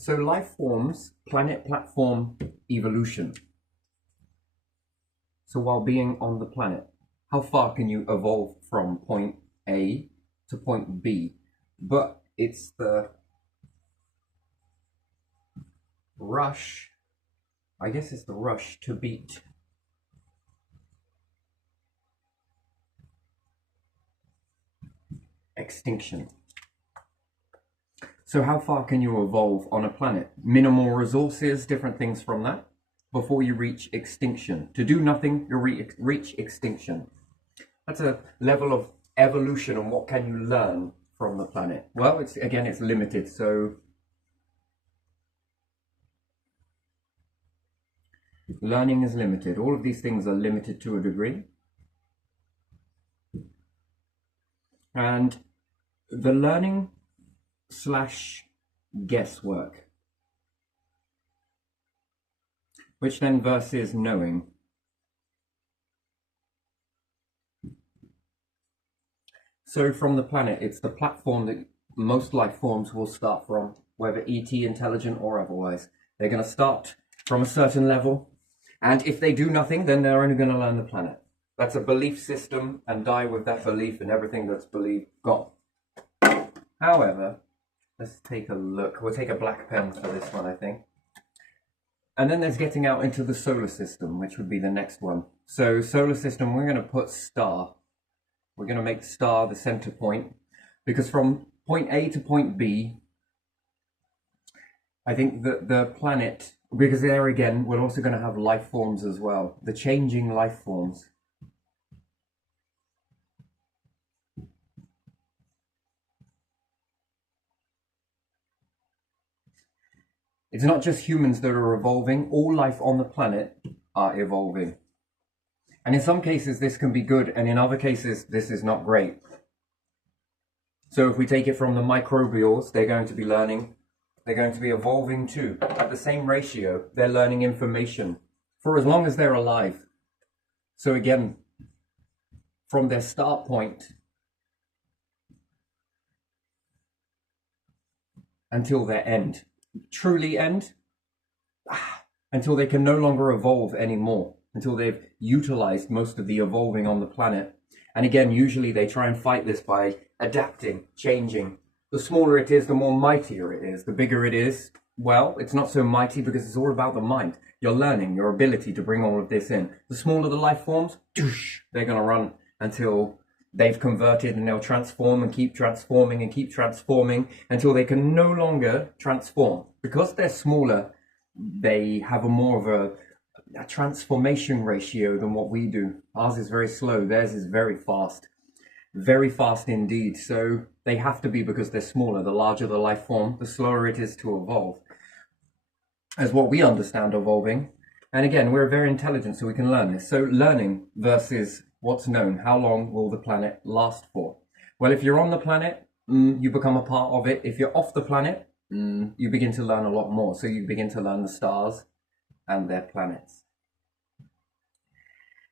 So life forms, planet platform evolution. So while being on the planet, how far can you evolve from point A to point B? But it's the rush, I guess it's the rush to beat extinction. So how far can you evolve on a planet? Minimal resources, different things from that, before you reach extinction. To do nothing, you reach extinction. That's a level of evolution, and what can you learn from the planet? Well, it's limited. So learning is limited. All of these things are limited to a degree. And the learning slash guesswork, which then versus knowing. So from the planet, it's the platform that most life forms will start from, whether ET, intelligent or otherwise. They're going to start from a certain level, and if they do nothing, then they're only going to learn the planet. That's a belief system, and die with that belief, and everything that's believed gone. However, let's take a look. We'll take a black pen for this one, I think. And then there's getting out into the solar system, which would be the next one. So solar system, we're going to put star. We're going to make star the center point, because from point A to point B, I think that the planet, because there again, we're also going to have life forms as well, the changing life forms. It's not just humans that are evolving, all life on the planet are evolving. And in some cases, this can be good, and in other cases, this is not great. So if we take it from the microbials, they're going to be learning, they're going to be evolving too. At the same ratio, they're learning information for as long as they're alive. So again, from their start point until their end, truly end, until they can no longer evolve anymore, until they've utilized most of the evolving on the planet. And again, usually they try and fight this by adapting, changing. The smaller it is, the more mightier it is. The bigger it is, well, it's not so mighty because it's all about the mind. Your learning, your ability to bring all of this in. The smaller the life forms, they're going to run until they've converted, and they'll transform and keep transforming and keep transforming until they can no longer transform. Because they're smaller, they have a more of a transformation ratio than what we do. Ours is very slow, theirs is very fast indeed. So they have to be, because they're smaller. The larger the life form, the slower it is to evolve, as what we understand evolving. And again, we're very intelligent, so we can learn this. So learning versus what's known. How long will the planet last for? Well, if you're on the planet, you become a part of it. If you're off the planet, you begin to learn a lot more. So you begin to learn the stars and their planets.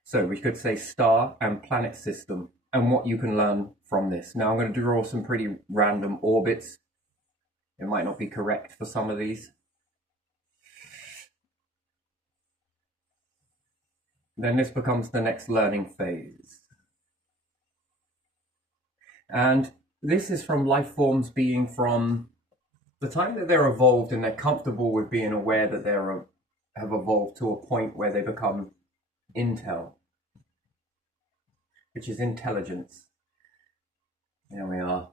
So we could say star and planet system, and what you can learn from this. Now I'm going to draw some pretty random orbits. It might not be correct for some of these. Then this becomes the next learning phase. And this is from life forms being from the time that they're evolved and they're comfortable with being aware that they have evolved to a point where they become intel, which is intelligence. There we are.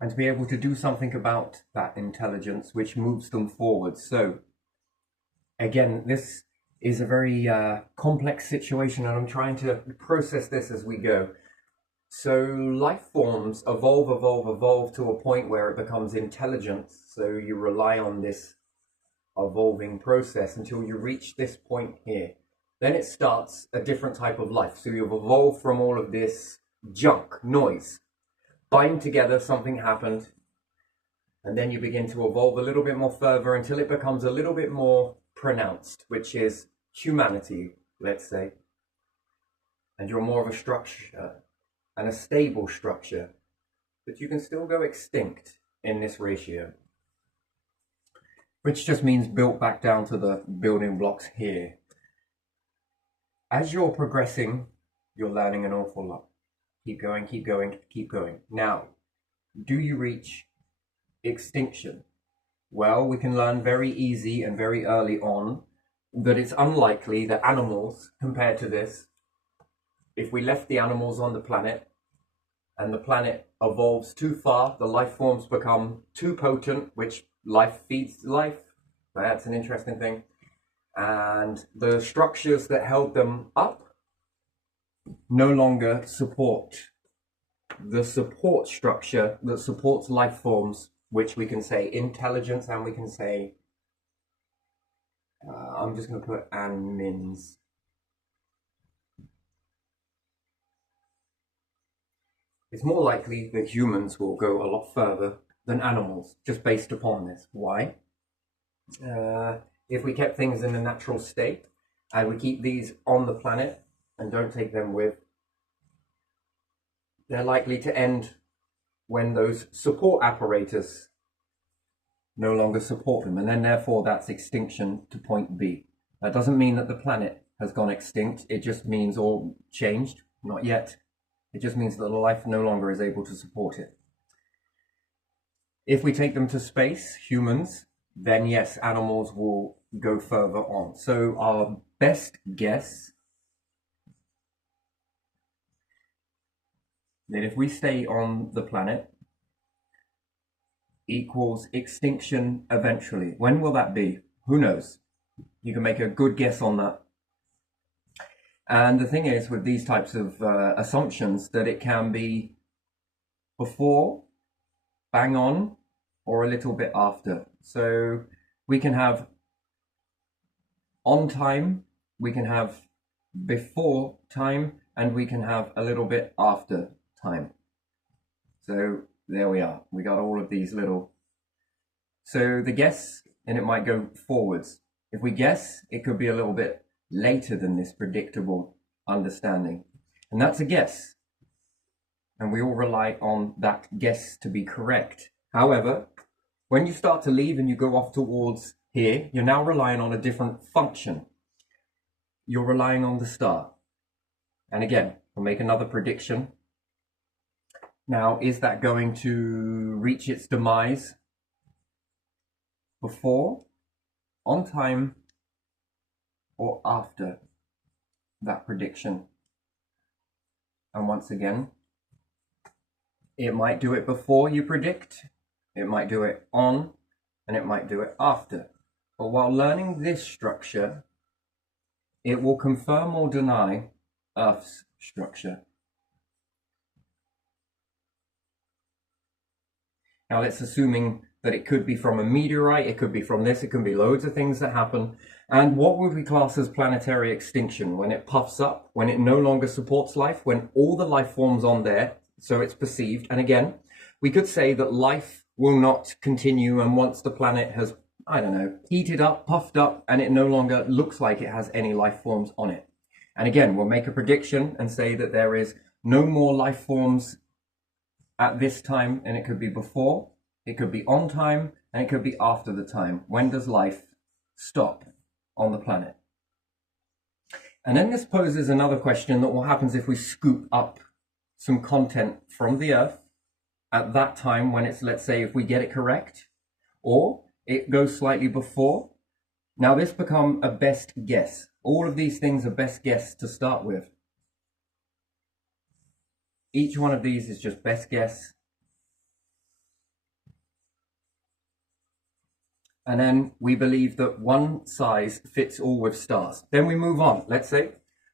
And to be able to do something about that intelligence, which moves them forward. So again, this is a very complex situation, and I'm trying to process this as we go. So life forms evolve to a point where it becomes intelligence. So you rely on this evolving process until you reach this point here. Then it starts a different type of life. So you've evolved from all of this junk, noise. Bind together, something happened. And then you begin to evolve a little bit more further until it becomes a little bit more pronounced, which is humanity, let's say. And you're more of a structure, and a stable structure. But you can still go extinct in this ratio. which just means built back down to the building blocks here. As you're progressing, you're learning an awful lot. Keep going, keep going, keep going. Now, do you reach extinction? Well, we can learn very easy and very early on that it's unlikely that animals, compared to this, if we left the animals on the planet and the planet evolves too far, the life forms become too potent, which life feeds life. That's an interesting thing. And the structures that held them up no longer support the support structure that supports life forms, which we can say intelligence, and we can say, I'm just going to put admins. It's more likely that humans will go a lot further than animals, just based upon this. Why? If we kept things in a natural state and we keep these on the planet and don't take them with, they're likely to end when those support apparatus no longer support them, and then therefore that's extinction to point B. That doesn't mean that the planet has gone extinct, it just means, or changed, not yet. It just means that the life no longer is able to support it. If we take them to space, humans, then yes, animals will go further on. So our best guess that if we stay on the planet equals extinction eventually. When will that be? Who knows? You can make a good guess on that. And the thing is with these types of assumptions that it can be before, bang on, or a little bit after. So we can have on time, we can have before time, and we can have a little bit after time. So there we are. We got all of these little. So the guess, and it might go forwards. If we guess, it could be a little bit later than this predictable understanding. And that's a guess. And we all rely on that guess to be correct. However, when you start to leave and you go off towards here, you're now relying on a different function. You're relying on the star. And again, we'll make another prediction. Now, is that going to reach its demise before, on time, or after that prediction? And once again, it might do it before you predict, it might do it on, and it might do it after. But while learning this structure, it will confirm or deny Earth's structure. Now that's assuming that it could be from a meteorite, it could be from this, it could be loads of things that happen. And what would we class as planetary extinction? When it puffs up, when it no longer supports life, when all the life forms on there, so it's perceived. And again, we could say that life will not continue, and once the planet has, I don't know, heated up, puffed up, and it no longer looks like it has any life forms on it. And again, we'll make a prediction and say that there is no more life forms at this time, and it could be before, it could be on time, and it could be after the time. When does life stop on the planet? And then this poses another question, that what happens if we scoop up some content from the Earth at that time when it's, let's say, if we get it correct, or it goes slightly before. Now this become a best guess. All of these things are best guess to start with. Each one of these is just best guess. And then we believe that one size fits all with stars. Then we move on. Let's say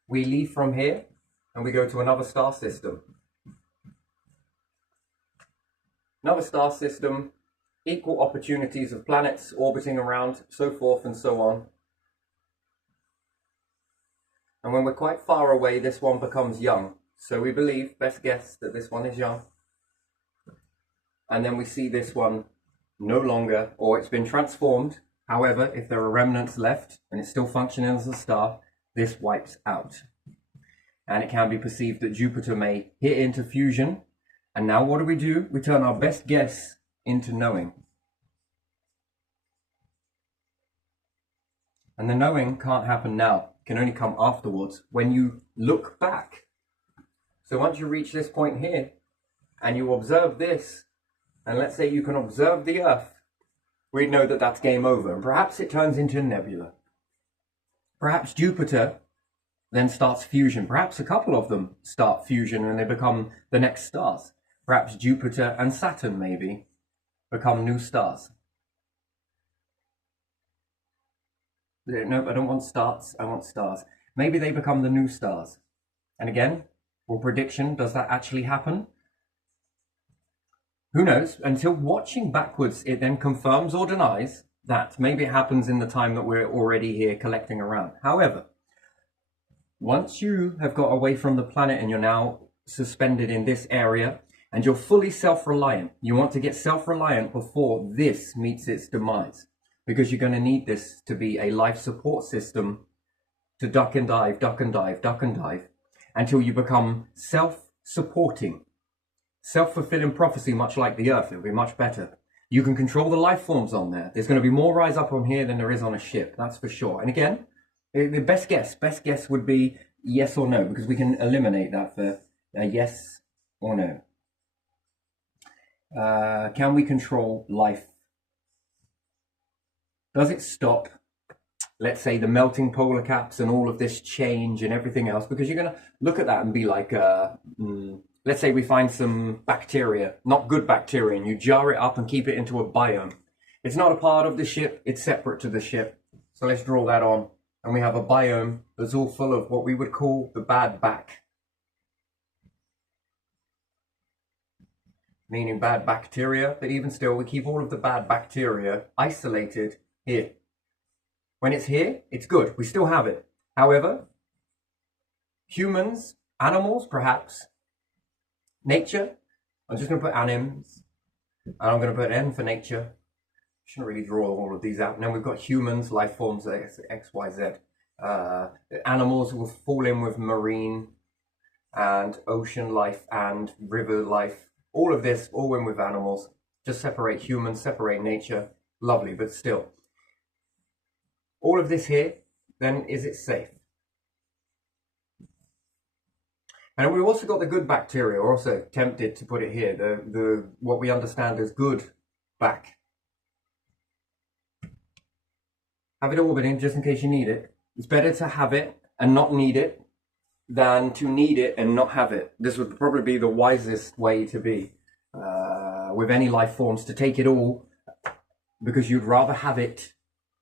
we leave from here and we go to another star system. Another star system, equal opportunities of planets orbiting around, so forth and so on. And when we're quite far away, this one becomes young. So we believe, best guess, that this one is young. And then we see this one no longer, or it's been transformed. However, if there are remnants left and it's still functioning as a star, this wipes out. And it can be perceived that Jupiter may hit into fusion. And now what do? We turn our best guess into knowing. And the knowing can't happen now. It can only come afterwards when you look back. So once you reach this point here and you observe this, and let's say you can observe the Earth, we'd know that that's game over. And perhaps it turns into a nebula. Perhaps Jupiter then starts fusion. Perhaps a couple of them start fusion and they become the next stars. Perhaps Jupiter and Saturn maybe become new stars. No, I don't want stars, I want stars. Maybe they become the new stars. And again, for prediction, does that actually happen? Who knows? Until watching backwards, it then confirms or denies that. Maybe it happens in the time that we're already here collecting around. However, once you have got away from the planet and you're now suspended in this area and you're fully self-reliant, you want to get self-reliant before this meets its demise, because you're going to need this to be a life support system to duck and dive, duck and dive, duck and dive, until you become self-supporting, self-fulfilling prophecy, much like the Earth. It'll be much better. You can control the life forms on there. There's going to be more rise up on here than there is on a ship, that's for sure. And again, the best guess would be yes or no, because we can eliminate that for yes or no. Can we control life? Does it stop, let's say, the melting polar caps and all of this change and everything else? Because you're going to look at that and be like, let's say we find some bacteria, not good bacteria, and you jar it up and keep it into a biome. It's not a part of the ship, it's separate to the ship. So let's draw that on. And we have a biome that's all full of what we would call the bad bac. Meaning bad bacteria, but even still, we keep all of the bad bacteria isolated here. When it's here, it's good. We still have it. However, humans, animals, perhaps, nature, I'm just going to put anims, and I'm going to put N for nature. Shouldn't really draw all of these out. And then we've got humans, life forms, X, Y, Z. Animals will fall in with marine and ocean life and river life. All of this, all in with animals. Just separate humans, separate nature. Lovely, but still. All of this here, then is it safe? And we've also got the good bacteria, or also tempted to put it here, the what we understand as good bac. Have it orbiting just in case you need it. It's better to have it and not need it than to need it and not have it. This would probably be the wisest way to be with any life forms, to take it all, because you'd rather have it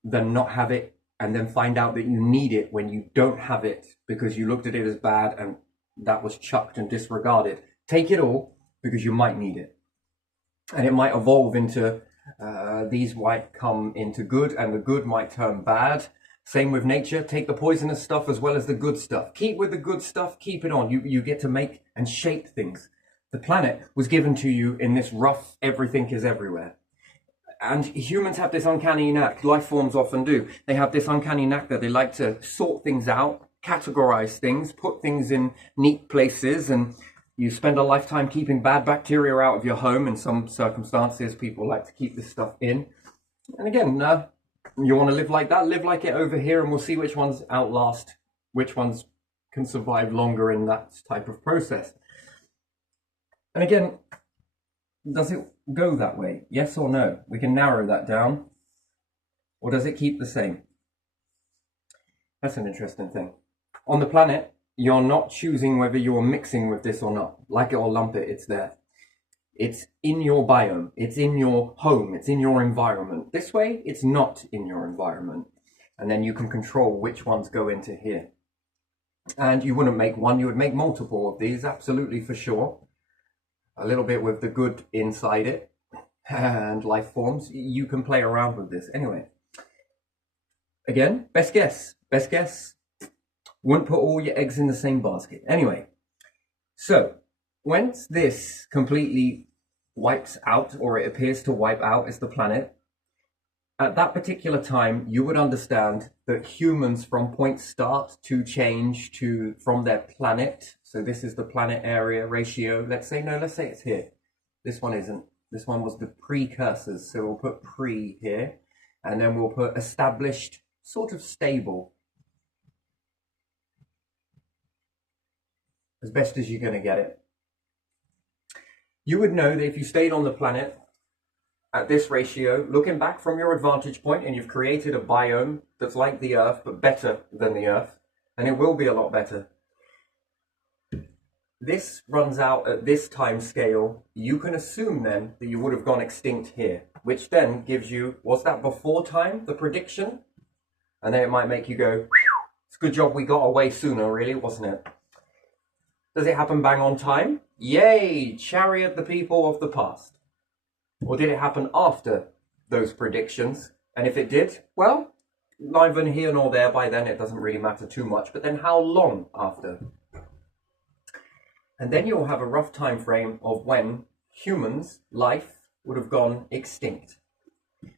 than not have it, and then find out that you need it when you don't have it because you looked at it as bad and that was chucked and disregarded. Take it all because you might need it. And it might evolve into, these might come into good, and the good might turn bad. Same with nature. Take the poisonous stuff as well as the good stuff. Keep with the good stuff, keep it on. You get to make and shape things. The planet was given to you in this rough, everything is everywhere. And humans have this uncanny knack, life forms often do. They have this uncanny knack that they like to sort things out, categorize things, put things in neat places, and you spend a lifetime keeping bad bacteria out of your home. In some circumstances, people like to keep this stuff in. And again, you want to live like that, live like it over here, and we'll see which ones outlast, which ones can survive longer in that type of process. And again, does it go that way? Yes or no? We can narrow that down. Or does it keep the same? That's an interesting thing. On the planet, you're not choosing whether you're mixing with this or not. Like it or lump it, it's there. It's in your biome. It's in your home. It's in your environment. This way, it's not in your environment. And then you can control which ones go into here. And you wouldn't make one, you would make multiple of these, absolutely, for sure. A little bit with the good inside it and life forms. You can play around with this. Anyway, again, best guess. Best guess. Wouldn't put all your eggs in the same basket. Anyway, so once this completely wipes out, or it appears to wipe out, as the planet, at that particular time, you would understand that humans from point start to change to from their planet. So this is the planet area ratio. Let's say it's here. This one isn't. This one was the precursors. So we'll put pre here, and then we'll put established sort of stable as best as you're going to get it. You would know that if you stayed on the planet at this ratio, looking back from your advantage point, and you've created a biome that's like the Earth, but better than the Earth, and it will be a lot better. This runs out at this time scale. You can assume then that you would have gone extinct here, which then gives you, was that before time, the prediction? And then it might make you go, it's a good job we got away sooner, really, wasn't it? Does it happen bang on time? Yay, chariot the people of the past. Or did it happen after those predictions? And if it did, well, neither here nor there by then, it doesn't really matter too much. But then how long after? And then you'll have a rough time frame of when humans' life would have gone extinct.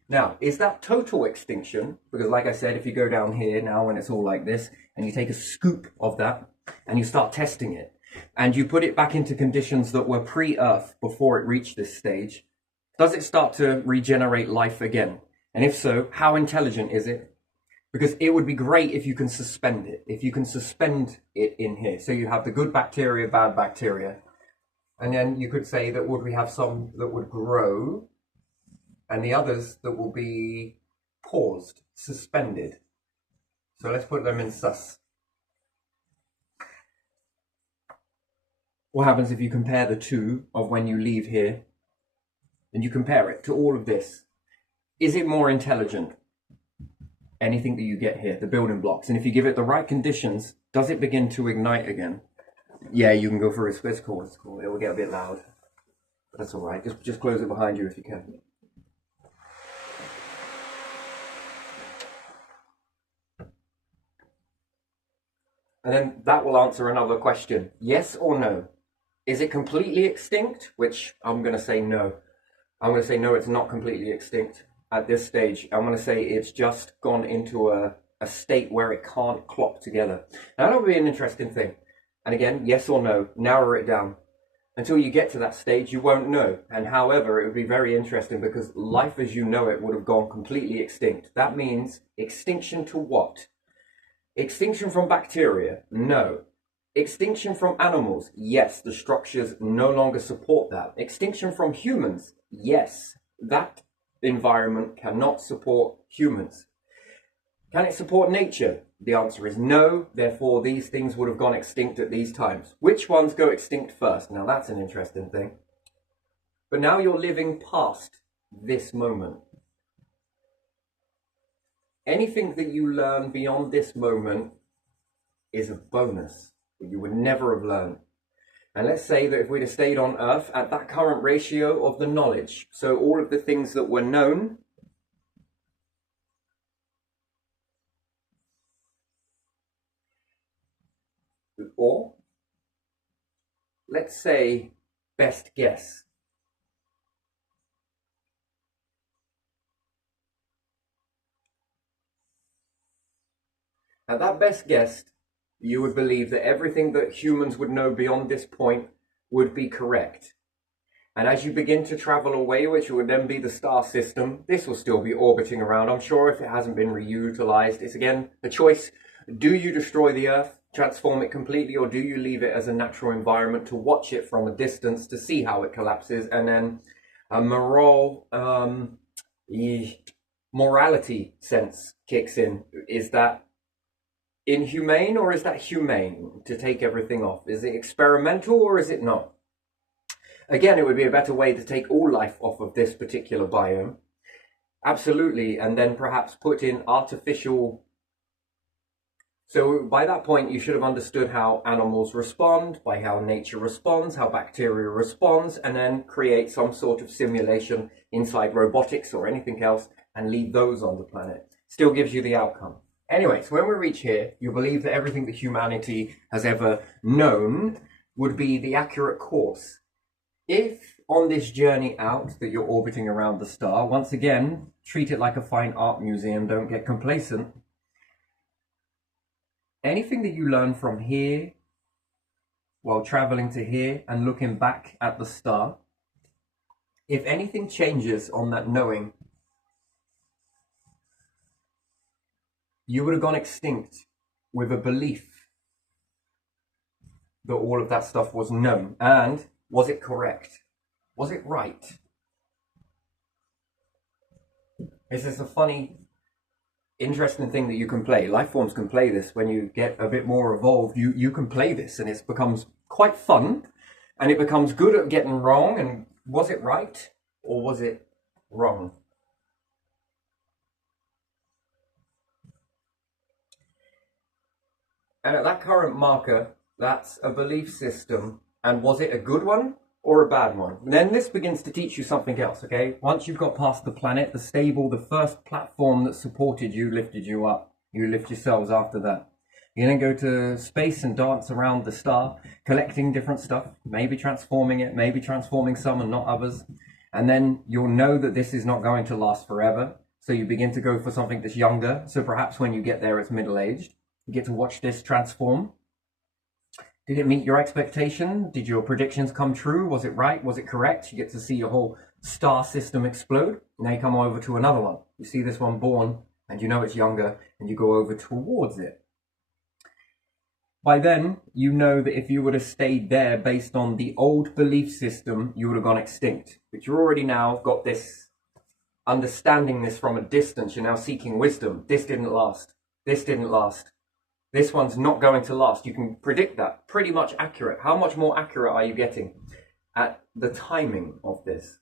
Now, is that total extinction? Because like I said, if you go down here now when it's all like this, and you take a scoop of that, and you start testing it, and you put it back into conditions that were pre-Earth before it reached this stage, does it start to regenerate life again? And if so, how intelligent is it? Because it would be great if you can suspend it, if you can suspend it in here. So you have the good bacteria, bad bacteria. And then you could say that would we have some that would grow and the others that will be paused, suspended. So let's put them in sus. What happens if you compare the two of when you leave here and you compare it to all of this? Is it more intelligent? Anything that you get here, the building blocks. And if you give it the right conditions, does it begin to ignite again? Yeah, you can go for it. It's cool, it's cool. It will get a bit loud. But that's all right. Just close it behind you if you can. And then that will answer another question. Yes or no? Is it completely extinct? Which I'm going to say no. I'm going to say no, it's not completely extinct. At this stage, I'm going to say it's just gone into a state where it can't clop together. Now, that would be an interesting thing. And again, yes or no, narrow it down. Until you get to that stage, you won't know. And however, it would be very interesting because life as you know it would have gone completely extinct. That means extinction to what? Extinction from bacteria? No. Extinction from animals? Yes, the structures no longer support that. Extinction from humans? Yes, that environment cannot support humans. Can it support nature? The answer is no. Therefore, these things would have gone extinct at these times. Which ones go extinct first? Now, that's an interesting thing. But now you're living past this moment. Anything that you learn beyond this moment is a bonus that you would never have learned. And let's say that if we'd have stayed on Earth at that current ratio of the knowledge, so all of the things that were known, or let's say best guess. At that best guess, you would believe that everything that humans would know beyond this point would be correct. And as you begin to travel away, which would then be the star system, this will still be orbiting around. I'm sure if it hasn't been reutilized, it's again a choice. Do you destroy the Earth, transform it completely, or do you leave it as a natural environment to watch it from a distance to see how it collapses? And then a morality sense kicks in. Is that inhumane or is that humane to take everything off? Is it experimental or is it not? Again, it would be a better way to take all life off of this particular biome. Absolutely. And then perhaps put in artificial. So by that point, you should have understood how animals respond, by how nature responds, how bacteria responds, and then create some sort of simulation inside robotics or anything else and leave those on the planet. Still gives you the outcome. Anyway, so when we reach here, you believe that everything that humanity has ever known would be the accurate course. If on this journey out that you're orbiting around the star, once again, treat it like a fine art museum, don't get complacent. Anything that you learn from here while traveling to here and looking back at the star, if anything changes on that knowing, you would have gone extinct with a belief that all of that stuff was known. And was it correct? Was it right? This is a funny, interesting thing that you can play. Life forms can play this. When you get a bit more evolved, you can play this, and it becomes quite fun, and it becomes good at getting wrong. And was it right or was it wrong? And at that current marker, that's a belief system. And was it a good one or a bad one? And then this begins to teach you something else, okay? Once you've got past the planet, the stable, the first platform that supported you, lifted you up. You lift yourselves after that. You then go to space and dance around the star, collecting different stuff, maybe transforming it, maybe transforming some and not others. And then you'll know that this is not going to last forever. So you begin to go for something that's younger. So perhaps when you get there, it's middle-aged. You get to watch this transform. Did it meet your expectation? Did your predictions come true? Was it right? Was it correct? You get to see your whole star system explode. Now you come over to another one. You see this one born, and you know it's younger, and you go over towards it. By then, you know that if you would have stayed there based on the old belief system, you would have gone extinct. But you're already now got this, understanding this from a distance. You're now seeking wisdom. This didn't last. This didn't last. This one's not going to last. You can predict that. Pretty much accurate. How much more accurate are you getting at the timing of this?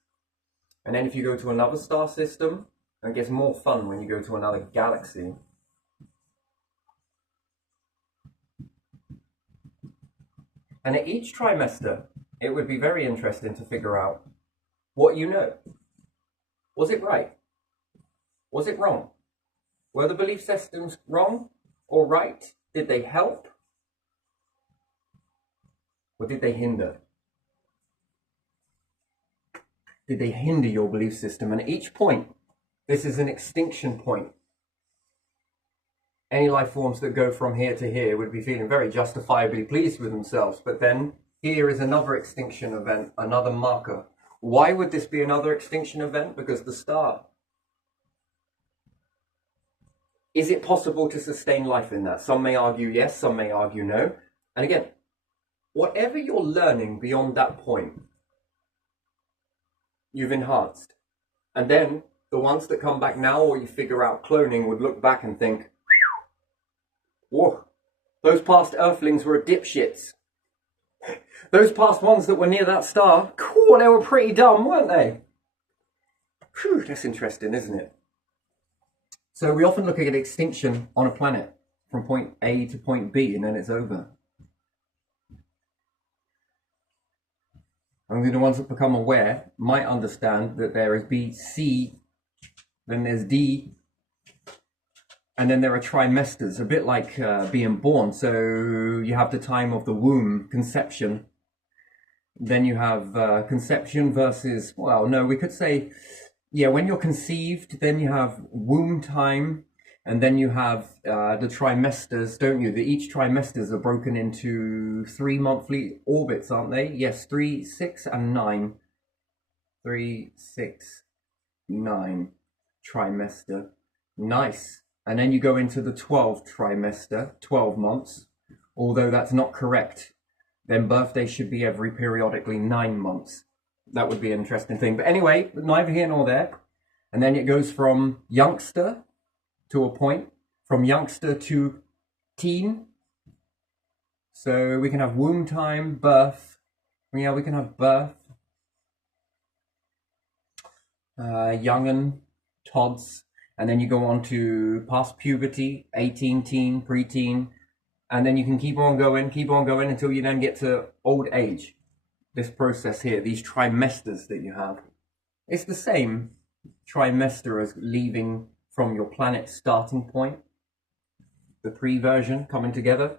And then if you go to another star system, it gets more fun when you go to another galaxy. And at each trimester, it would be very interesting to figure out what you know. Was it right? Was it wrong? Were the belief systems wrong or right? Did they help? Or did they hinder? Did they hinder your belief system? And at each point, this is an extinction point. Any life forms that go from here to here would be feeling very justifiably pleased with themselves. But then here is another extinction event, another marker. Why would this be another extinction event? Because the star. Is it possible to sustain life in that? Some may argue yes, some may argue no. And again, whatever you're learning beyond that point, you've enhanced. And then the ones that come back now, or you figure out cloning, would look back and think, whoa, those past Earthlings were dipshits. Those past ones that were near that star, cool, they were pretty dumb, weren't they? Phew, that's interesting, isn't it? So we often look at extinction on a planet from point A to point B, and then it's over. Only the ones that become aware might understand that there is B, C, then there's D, and then there are trimesters, a bit like being born. So you have the time of the womb, conception. Then you have conception versus, well, no, we could say, yeah, when you're conceived, then you have womb time, and then you have the trimesters, don't you? Each trimesters are broken into 3 monthly orbits, aren't they? Yes, 3, 6, and 9. 3, 6, 9 trimester. Nice. And then you go into the 12th trimester, 12 months, although that's not correct. Then birthday should be every periodically 9 months. That would be an interesting thing. But anyway, neither here nor there. And then it goes from youngster to a point, from youngster to teen. So we can have womb time, birth. Yeah, we can have birth. Young'un, tods. And then you go on to past puberty, 18, teen, preteen. And then you can keep on going until you then get to old age. This process here, these trimesters that you have. It's the same trimester as leaving from your planet's starting point. The pre-version coming together.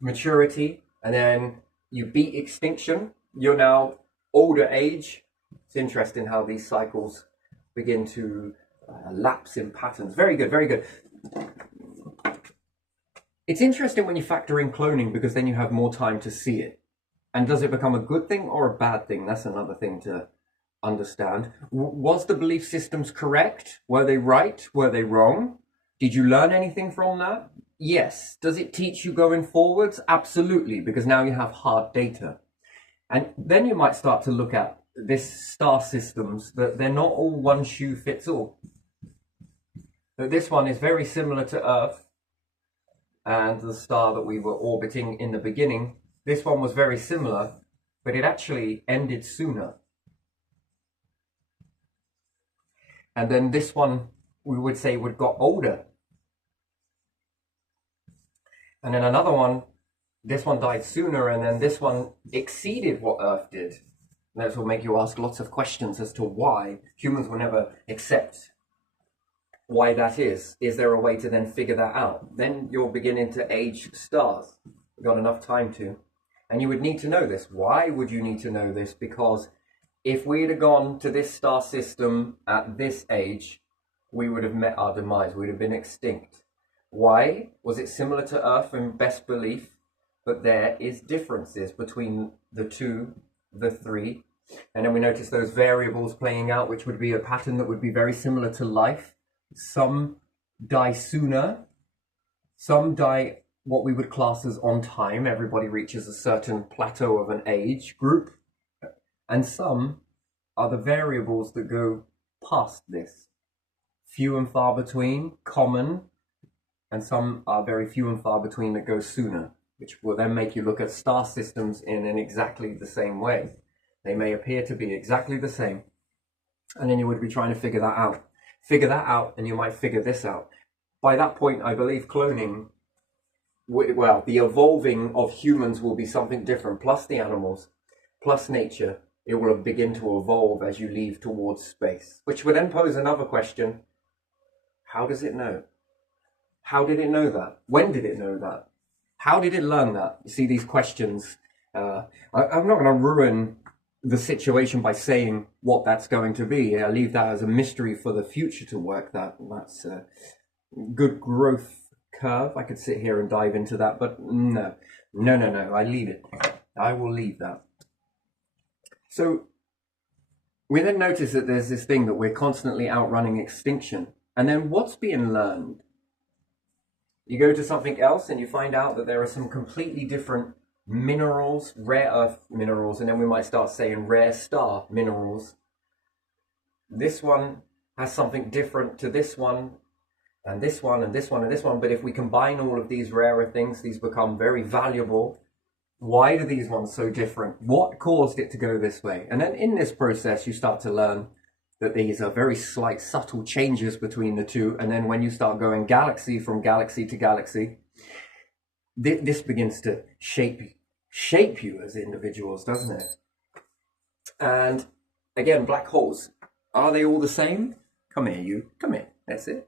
Maturity, and then you beat extinction. You're now older age. It's interesting how these cycles begin to lapse in patterns. Very good, very good. It's interesting when you factor in cloning, because then you have more time to see it. And does it become a good thing or a bad thing? That's another thing to understand. Was the belief systems correct? Were they right? Were they wrong? Did you learn anything from that? Yes. Does it teach you going forwards? Absolutely, because now you have hard data. And then you might start to look at this star systems, that they're not all one shoe fits all. That this one is very similar to Earth and the star that we were orbiting in the beginning. This one was very similar, but it actually ended sooner. And then this one, we would say, would got older. And then another one, this one died sooner, and then this one exceeded what Earth did. And this will make you ask lots of questions as to why. Humans will never accept why that is. Is there a way to then figure that out? Then you're beginning to age stars. You've got enough time to. And you would need to know this. Why would you need to know this? Because if we'd have gone to this star system at this age, we would have met our demise. We'd have been extinct. Why? Was it similar to Earth in best belief? But there is differences between the two, the three. And then we notice those variables playing out, which would be a pattern that would be very similar to life. Some die sooner. Some die what we would class as on time. Everybody reaches a certain plateau of an age group. And some are the variables that go past this. Few and far between, common, and some are very few and far between that go sooner, which will then make you look at star systems in exactly the same way. They may appear to be exactly the same, and then you would be trying to figure that out. Figure that out, and you might figure this out. By that point, I believe cloning, well, the evolving of humans will be something different, plus the animals, plus nature. It will begin to evolve as you leave towards space, which would then pose another question. How does it know? How did it know that? When did it know that? How did it learn that? You see, these questions, I'm not going to ruin the situation by saying what that's going to be. I leave that as a mystery for the future to work that. That's a good growth curve. I could sit here and dive into that, but no. I leave it. I will leave that. So we then notice that there's this thing that we're constantly outrunning extinction. And then what's being learned? You go to something else and you find out that there are some completely different minerals, rare earth minerals, and then we might start saying rare star minerals. This one has something different to this one, and this one, and this one, and this one. But if we combine all of these rarer things, these become very valuable. Why do these ones so different? What caused it to go this way? And then in this process, you start to learn that these are very slight, subtle changes between the two. And then when you start going galaxy from galaxy to galaxy, this begins to shape you as individuals, doesn't it? And again, black holes, are they all the same? Come here, you. Come here. That's it.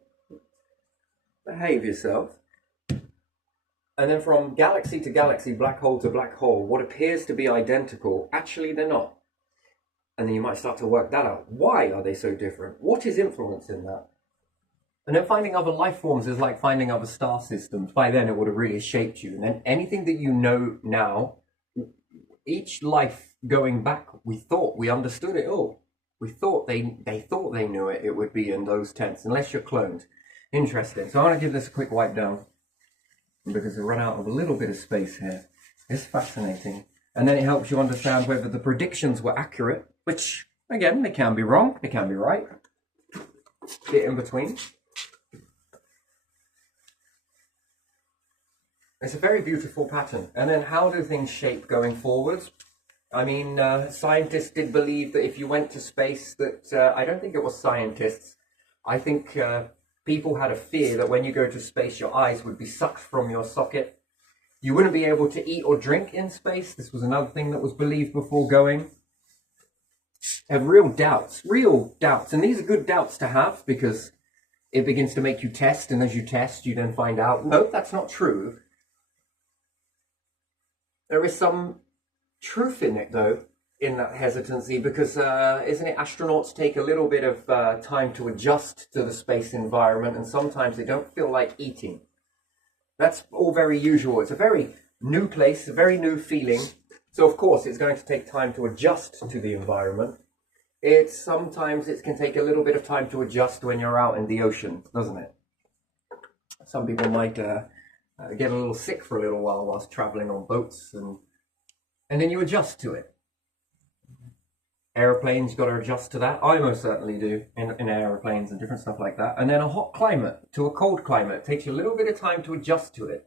Behave yourself. And then from galaxy to galaxy, black hole to black hole, what appears to be identical, actually they're not. And then you might start to work that out. Why are they so different? What is influencing that? And then finding other life forms is like finding other star systems. By then it would have really shaped you. And then anything that you know now, each life going back, we thought we understood it all. We thought they thought they knew it. It would be in those tense, unless you're cloned. Interesting. So I want to give this a quick wipe down, because we run out of a little bit of space here. It's fascinating. And then it helps you understand whether the predictions were accurate, which, again, they can be wrong, they can be right. Bit in between. It's a very beautiful pattern. And then how do things shape going forwards? I mean, scientists did believe that if you went to space, that I don't think it was scientists. I think people had a fear that when you go to space, your eyes would be sucked from your socket. You wouldn't be able to eat or drink in space. This was another thing that was believed before going. Have real doubts. And these are good doubts to have, because it begins to make you test. And as you test, you then find out, nope, that's not true. There is some truth in it, though, in that hesitancy, because isn't it, astronauts take a little bit of time to adjust to the space environment, and sometimes they don't feel like eating. That's all very usual. It's a very new place, a very new feeling. So of course it's going to take time to adjust to the environment. Sometimes it can take a little bit of time to adjust when you're out in the ocean, doesn't it? Some people might get a little sick for a little while whilst traveling on boats, and then you adjust to it. Aeroplanes, you've got to adjust to that. I most certainly do in aeroplanes and different stuff like that. And then a hot climate to a cold climate. It takes you a little bit of time to adjust to it.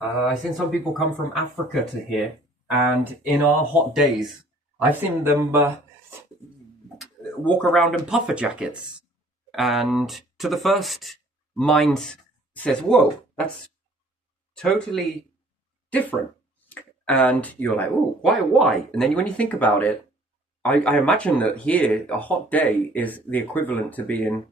I've seen some people come from Africa to here, and in our hot days, I've seen them walk around in puffer jackets. And to the first mind says, whoa, that's totally different. And you're like, oh, why? And then when you think about it, I imagine that here, a hot day is the equivalent to being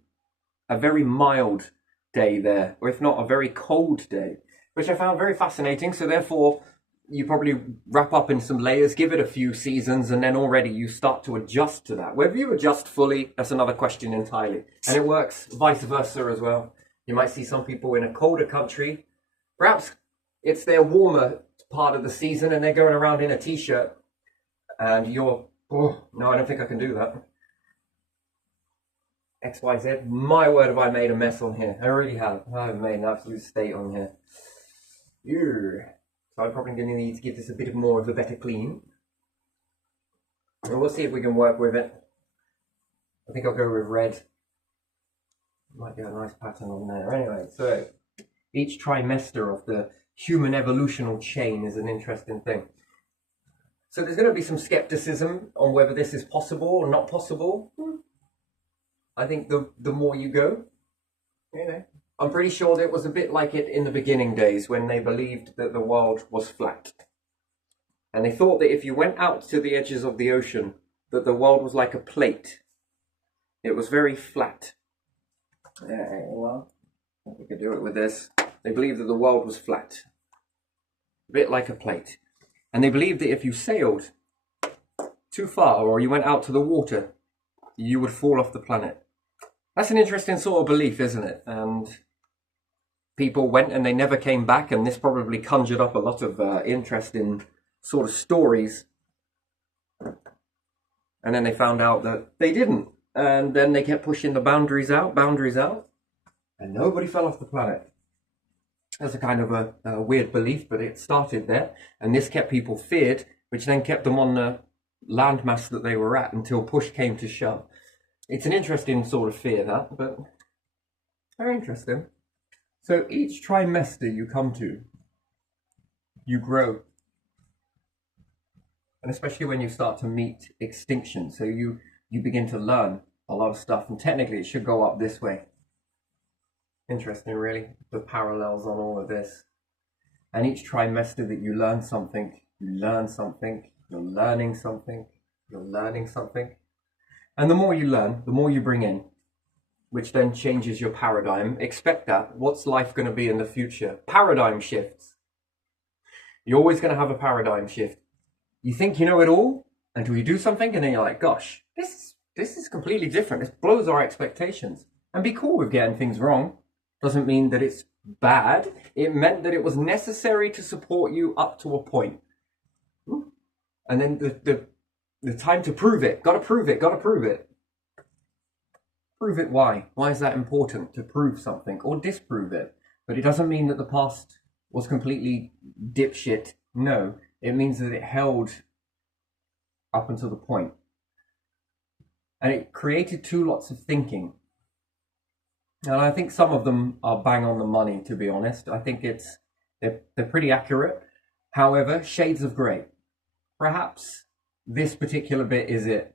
a very mild day there, or if not, a very cold day, which I found very fascinating. So therefore, you probably wrap up in some layers, give it a few seasons, and then already you start to adjust to that. Whether you adjust fully, that's another question entirely. And it works vice versa as well. You might see some people in a colder country, perhaps it's their warmer part of the season, and they're going around in a t-shirt, and you're, oh, no, I don't think I can do that. XYZ, my word, have I made a mess on here. I really have. I've made an absolute state on here. Ew. So I'm probably going to need to give this a bit more of a better clean. And we'll see if we can work with it. I think I'll go with red. Might be a nice pattern on there. Anyway, so each trimester of the human evolutional chain is an interesting thing. So there's going to be some skepticism on whether this is possible or not possible. I think the more you go, you know, I'm pretty sure that it was a bit like it in the beginning days when they believed that the world was flat. And they thought that if you went out to the edges of the ocean, that the world was like a plate. It was very flat. Yeah, well, we could do it with this. They believed that the world was flat. A bit like a plate. And they believed that if you sailed too far or you went out to the water, you would fall off the planet. That's an interesting sort of belief, isn't it? And people went and they never came back, and this probably conjured up a lot of interesting sort of stories. And then they found out that they didn't. And then they kept pushing the boundaries out, and nobody fell off the planet. That's a kind of a weird belief, but it started there. And this kept people feared, which then kept them on the landmass that they were at until push came to shove. It's an interesting sort of fear, that, but very interesting. So each trimester you come to, you grow. And especially when you start to meet extinction. So you begin to learn a lot of stuff. And technically it should go up this way. Interesting, really, the parallels on all of this. And each trimester that you learn something, you learn something, you're learning something, you're learning something. And the more you learn, the more you bring in, which then changes your paradigm. Expect that. What's life going to be in the future? Paradigm shifts. You're always going to have a paradigm shift. You think you know it all until you do something, and then you're like, gosh, this is completely different. This blows our expectations. And be cool with getting things wrong. Doesn't mean that it's bad. It meant that it was necessary to support you up to a point. And then the time to prove it. Gotta prove it. Prove it why? Why is that important to prove something or disprove it? But it doesn't mean that the past was completely dipshit. No, it means that it held up until the point. And it created two lots of thinking. And I think some of them are bang on the money, to be honest. I think they're pretty accurate. However, shades of grey. Perhaps this particular bit is it,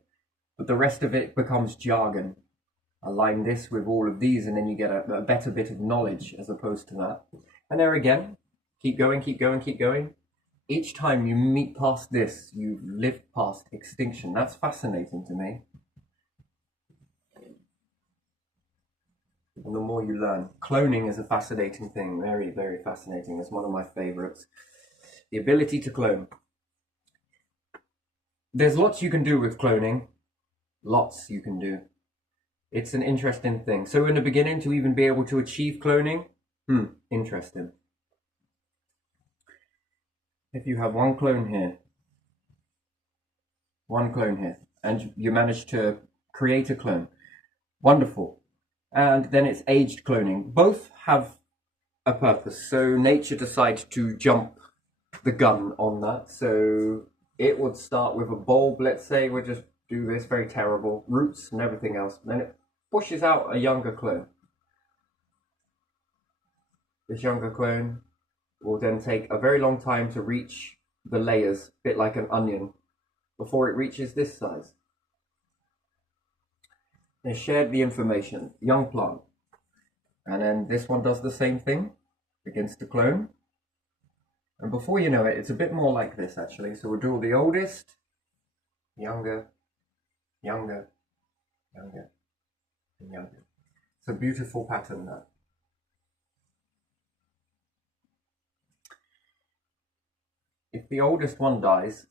but the rest of it becomes jargon. Align this with all of these, and then you get a better bit of knowledge as opposed to that. And there again, keep going. Each time you meet past this, you've lived past extinction. That's fascinating to me. And the more you learn. Cloning is a fascinating thing. Very, very fascinating. It's one of my favorites. The ability to clone. There's lots you can do with cloning. Lots you can do. It's an interesting thing. So in the beginning, to even be able to achieve cloning, interesting. If you have one clone here, and you manage to create a clone, wonderful. And then it's aged cloning. Both have a purpose. So nature decides to jump the gun on that. So it would start with a bulb, let's say, we'll just do this, very terrible, roots and everything else. And then it pushes out a younger clone. This younger clone will then take a very long time to reach the layers, a bit like an onion, before it reaches this size. They shared the information, young plant. And then this one does the same thing, begins to clone. And before you know it, it's a bit more like this actually. So we'll draw the oldest, younger, younger, younger, and younger. It's a beautiful pattern that. If the oldest one dies,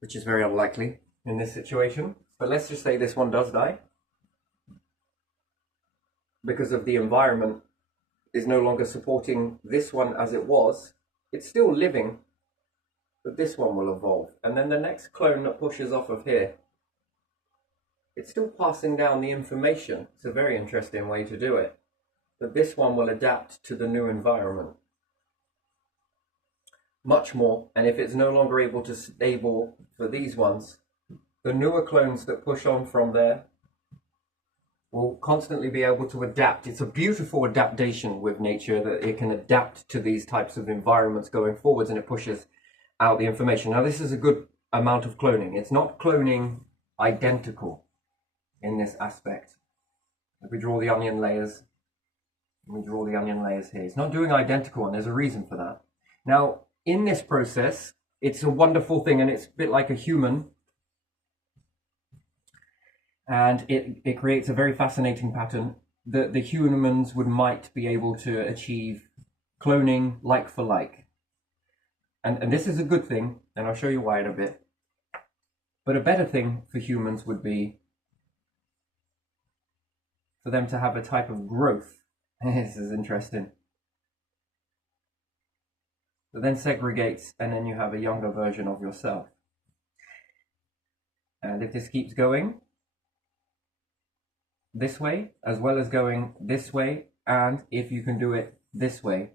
which is very unlikely in this situation, but let's just say this one does die, because of the environment is no longer supporting this one as it was, it's still living, but this one will evolve. And then the next clone that pushes off of here, it's still passing down the information. It's a very interesting way to do it. But this one will adapt to the new environment much more. And if it's no longer able to stable for these ones, the newer clones that push on from there will constantly be able to adapt. It's a beautiful adaptation with nature, that it can adapt to these types of environments going forwards, and it pushes out the information. Now this is a good amount of cloning. It's not cloning identical in this aspect. If we draw the onion layers, we draw the onion layers here. It's not doing identical, and there's a reason for that. Now in this process, it's a wonderful thing, and it's a bit like a human. And it creates a very fascinating pattern that the humans might be able to achieve cloning like for like. And this is a good thing, and I'll show you why in a bit. But a better thing for humans would be for them to have a type of growth. This is interesting. That then segregates, and then you have a younger version of yourself. And if this keeps going this way, as well as going this way, and if you can do it this way,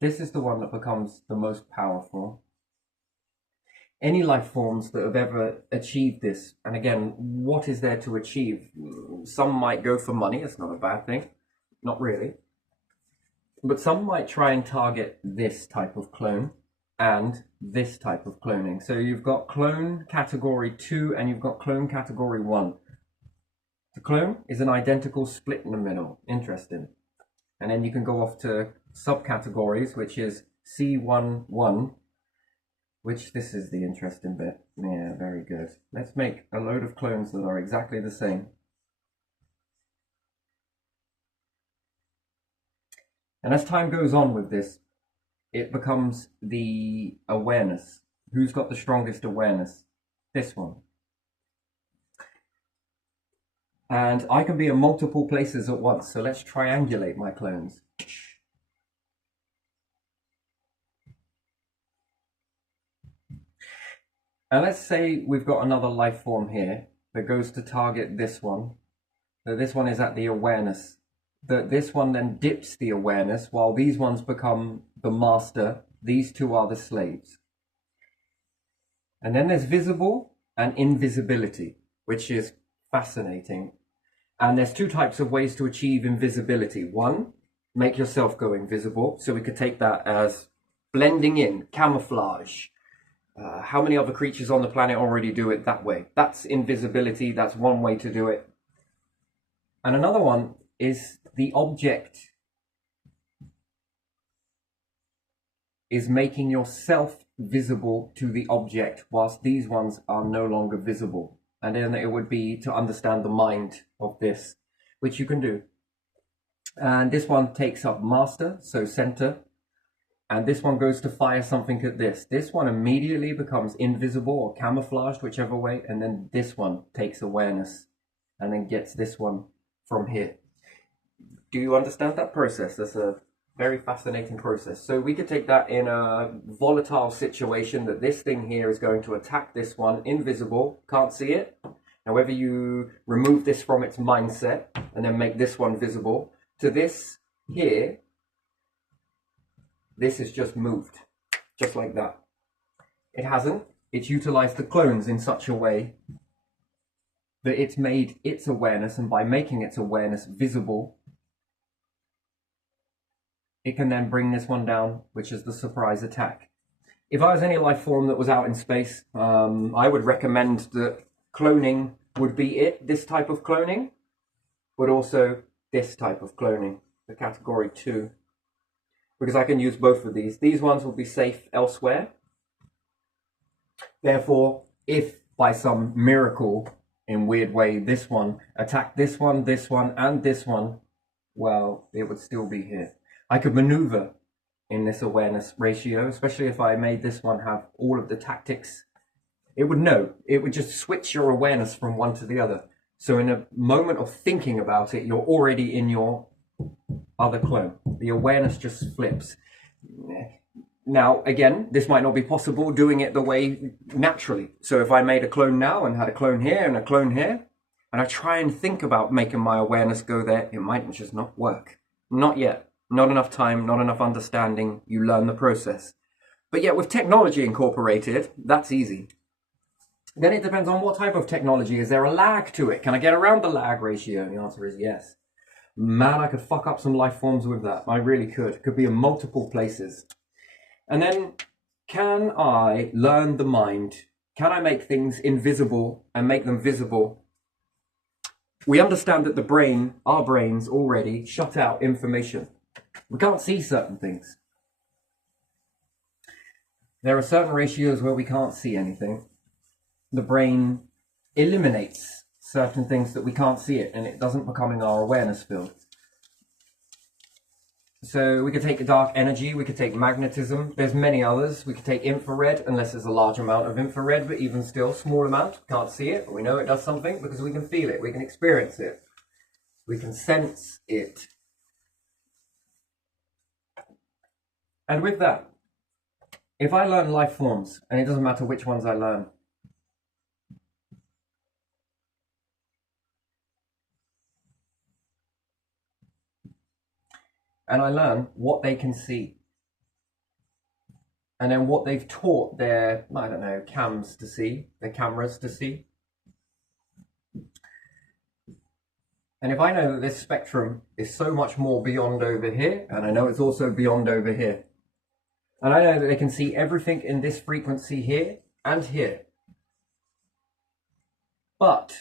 this is the one that becomes the most powerful. Any life forms that have ever achieved this, and again, what is there to achieve? Some might go for money, it's not a bad thing, not really. But some might try and target this type of clone and this type of cloning. So you've got clone category 2 and you've got clone category 1. The clone is an identical split in the middle. Interesting. And then you can go off to subcategories, which is C11, which this is the interesting bit. Yeah, very good. Let's make a load of clones that are exactly the same. And as time goes on with this, it becomes the awareness. Who's got the strongest awareness? This one. And I can be in multiple places at once, so let's triangulate my clones. And let's say we've got another life form here that goes to target this one. So this one is at the awareness. This one then dips the awareness, while these ones become the master. These two are the slaves. And then there's visible and invisibility, which is fascinating. And there's two types of ways to achieve invisibility. One, make yourself go invisible. So we could take that as blending in, camouflage. How many other creatures on the planet already do it that way? That's invisibility. That's one way to do it. And another one is the object is making yourself visible to the object, whilst these ones are no longer visible. And then it would be to understand the mind of this, which you can do. And this one takes up master, so center. And this one goes to fire something at this. This one immediately becomes invisible or camouflaged, whichever way. And then this one takes awareness and then gets this one from here. Do you understand that process? That's a very fascinating process. So we could take that in a volatile situation, that this thing here is going to attack this one, invisible, can't see it. However, you remove this from its mindset and then make this one visible. To this here, this is just moved, just like that. It hasn't. It's utilized the clones in such a way that it's made its awareness, and by making its awareness visible, it can then bring this one down, which is the surprise attack. If I was any life form that was out in space, I would recommend that cloning would be it, this type of cloning, but also this type of cloning, the category 2, because I can use both of these. These ones will be safe elsewhere. Therefore, if by some miracle, in weird way, this one attacked this one, and this one, well, it would still be here. I could maneuver in this awareness ratio, especially if I made this one have all of the tactics. It would know. It would just switch your awareness from one to the other. So in a moment of thinking about it, you're already in your other clone. The awareness just flips. Now, again, this might not be possible doing it the way naturally. So if I made a clone now and had a clone here and a clone here, and I try and think about making my awareness go there, it might just not work. Not yet. Not enough time, not enough understanding. You learn the process. But yet with technology incorporated, that's easy. Then it depends on what type of technology. Is there a lag to it? Can I get around the lag ratio? And the answer is yes. Man, I could fuck up some life forms with that. I really could. It could be in multiple places. And then, can I learn the mind? Can I make things invisible and make them visible? We understand that the brain, our brains already shut out information. We can't see certain things. There are certain ratios where we can't see anything. The brain eliminates certain things that we can't see it, and it doesn't become in our awareness field. So we could take dark energy, we could take magnetism, there's many others. We could take infrared, unless there's a large amount of infrared, but even still, small amount, can't see it, but we know it does something because we can feel it, we can experience it, we can sense it. And with that, if I learn life forms, and it doesn't matter which ones I learn, and I learn what they can see, and then what they've taught their, I don't know, cams to see, their cameras to see. And if I know that this spectrum is so much more beyond over here, and I know it's also beyond over here, and I know that they can see everything in this frequency here and here, but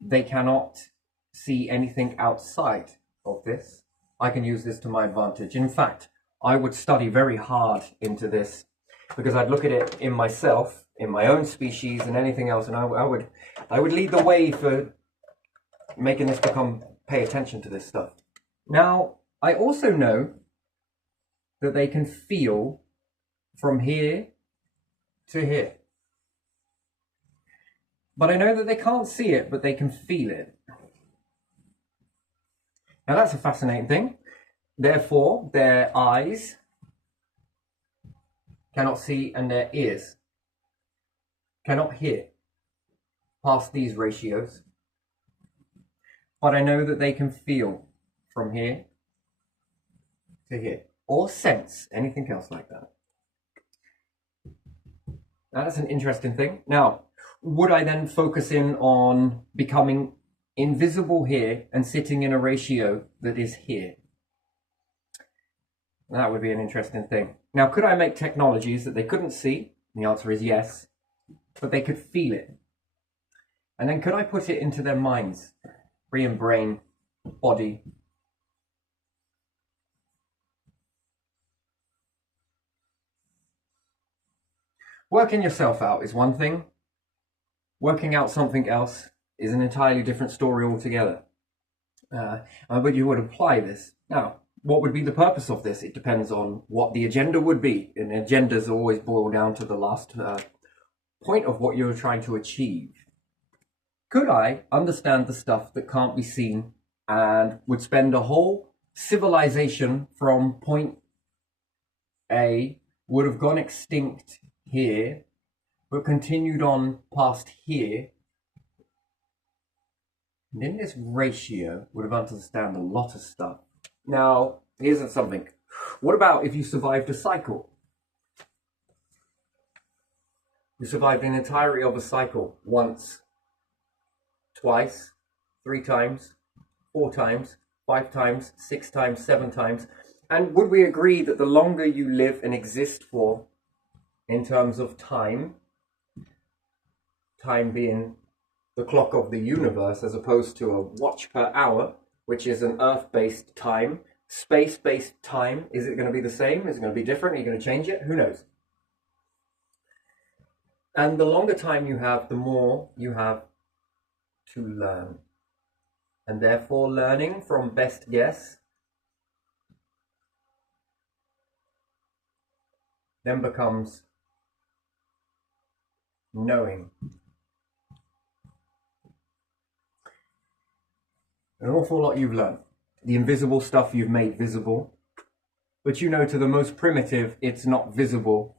they cannot see anything outside of this, I can use this to my advantage. In fact, I would study very hard into this because I'd look at it in myself, in my own species and anything else, and I would lead the way for making this pay attention to this stuff. Now, I also know that they can feel from here to here. But I know that they can't see it, but they can feel it. Now that's a fascinating thing. Therefore, their eyes cannot see and their ears cannot hear past these ratios. But I know that they can feel from here to here, or sense anything else like that. Now that's an interesting thing. Now, would I then focus in on becoming invisible here and sitting in a ratio that is here? That would be an interesting thing. Now, could I make technologies that they couldn't see? The answer is yes, but they could feel it. And then could I put it into their minds, brain, body? Working yourself out is one thing. Working out something else is an entirely different story altogether. But you would apply this. Now, what would be the purpose of this? It depends on what the agenda would be. And agendas always boil down to the last point of what you're trying to achieve. Could I understand the stuff that can't be seen and would spend a whole civilization from point A, would have gone extinct here, but continued on past here, and in this ratio would have understood a lot of stuff. Now, here's something. What about if you survived a cycle? You survived an entirety of a cycle once, twice, 3 times, 4 times, 5 times, 6 times, 7 times. And would we agree that the longer you live and exist for, in terms of time, time being the clock of the universe as opposed to a watch per hour, which is an Earth-based time, space-based time, is it going to be the same? Is it going to be different? Are you going to change it? Who knows? And the longer time you have, the more you have to learn. And therefore, learning from best guess then becomes knowing. An awful lot you've learned. The invisible stuff you've made visible. But you know, to the most primitive, it's not visible.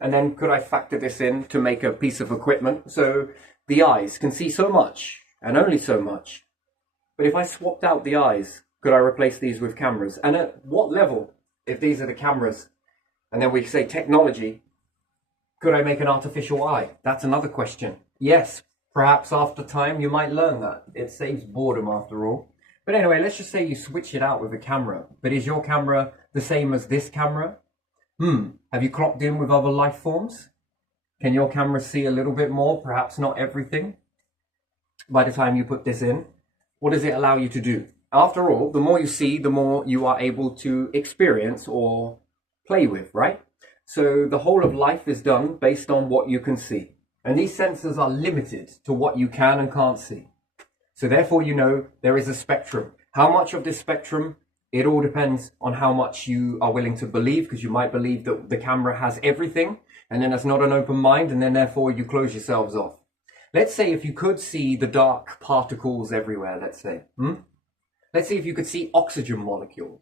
And then could I factor this in to make a piece of equipment? So the eyes can see so much and only so much. But if I swapped out the eyes, could I replace these with cameras? And at what level, if these are the cameras, and then we say technology, could I make an artificial eye? That's another question. Yes, perhaps after time you might learn that. It saves boredom after all. But anyway, let's just say you switch it out with a camera. But is your camera the same as this camera? Have you clocked in with other life forms? Can your camera see a little bit more? Perhaps not everything. By the time you put this in, what does it allow you to do? After all, the more you see, the more you are able to experience or play with, right? So the whole of life is done based on what you can see. And these sensors are limited to what you can and can't see. So therefore, you know, there is a spectrum. How much of this spectrum? It all depends on how much you are willing to believe, because you might believe that the camera has everything, and then that's not an open mind, and then therefore you close yourselves off. Let's say if you could see the dark particles everywhere, let's say. Let's say if you could see oxygen molecules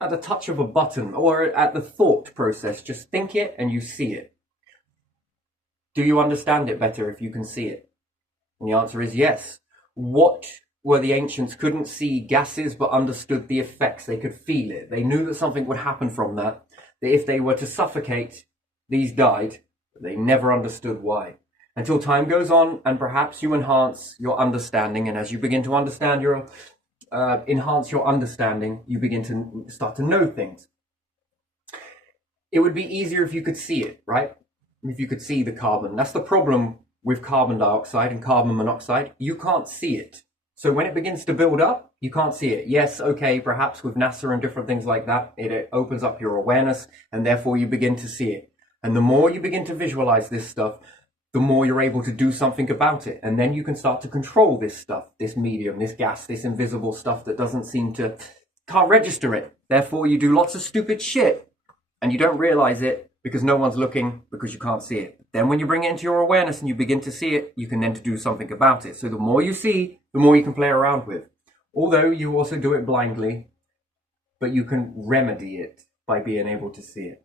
at the touch of a button or at the thought process, just think it and you see it. Do you understand it better if you can see it? And the answer is yes. What were the ancients couldn't see gases but understood the effects? They could feel it. They knew that something would happen from that. That if they were to suffocate, these died. But they never understood why. Until time goes on and perhaps you enhance your understanding, and as you begin to understand enhance your understanding, you begin to start to know things. It would be easier if you could see it, right? If you could see the carbon. That's the problem with carbon dioxide and carbon monoxide. You can't see it. So when it begins to build up, you can't see it. Yes, okay, perhaps with NASA and different things like that, it opens up your awareness and therefore you begin to see it. And the more you begin to visualize this stuff, the more you're able to do something about it. And then you can start to control this stuff, this medium, this gas, this invisible stuff that can't register it. Therefore, you do lots of stupid shit and you don't realize it because no one's looking, because you can't see it. Then when you bring it into your awareness and you begin to see it, you can then do something about it. So the more you see, the more you can play around with. Although you also do it blindly, but you can remedy it by being able to see it.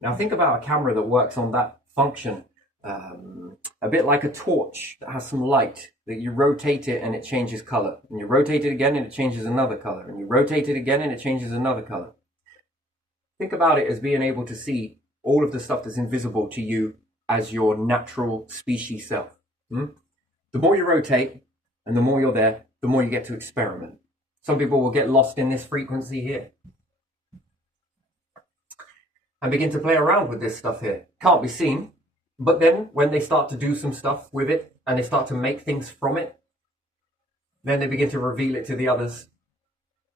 Now think about a camera that works on that function. A bit like a torch that has some light, that you rotate it and it changes color, and you rotate it again and it changes another color, and you rotate it again and it changes another color. Think about it as being able to see all of the stuff that's invisible to you as your natural species self. The more you rotate and the more you're there, the more you get to experiment. Some people will get lost in this frequency here and begin to play around with this stuff here. Can't be seen. But then when they start to do some stuff with it and they start to make things from it, then they begin to reveal it to the others.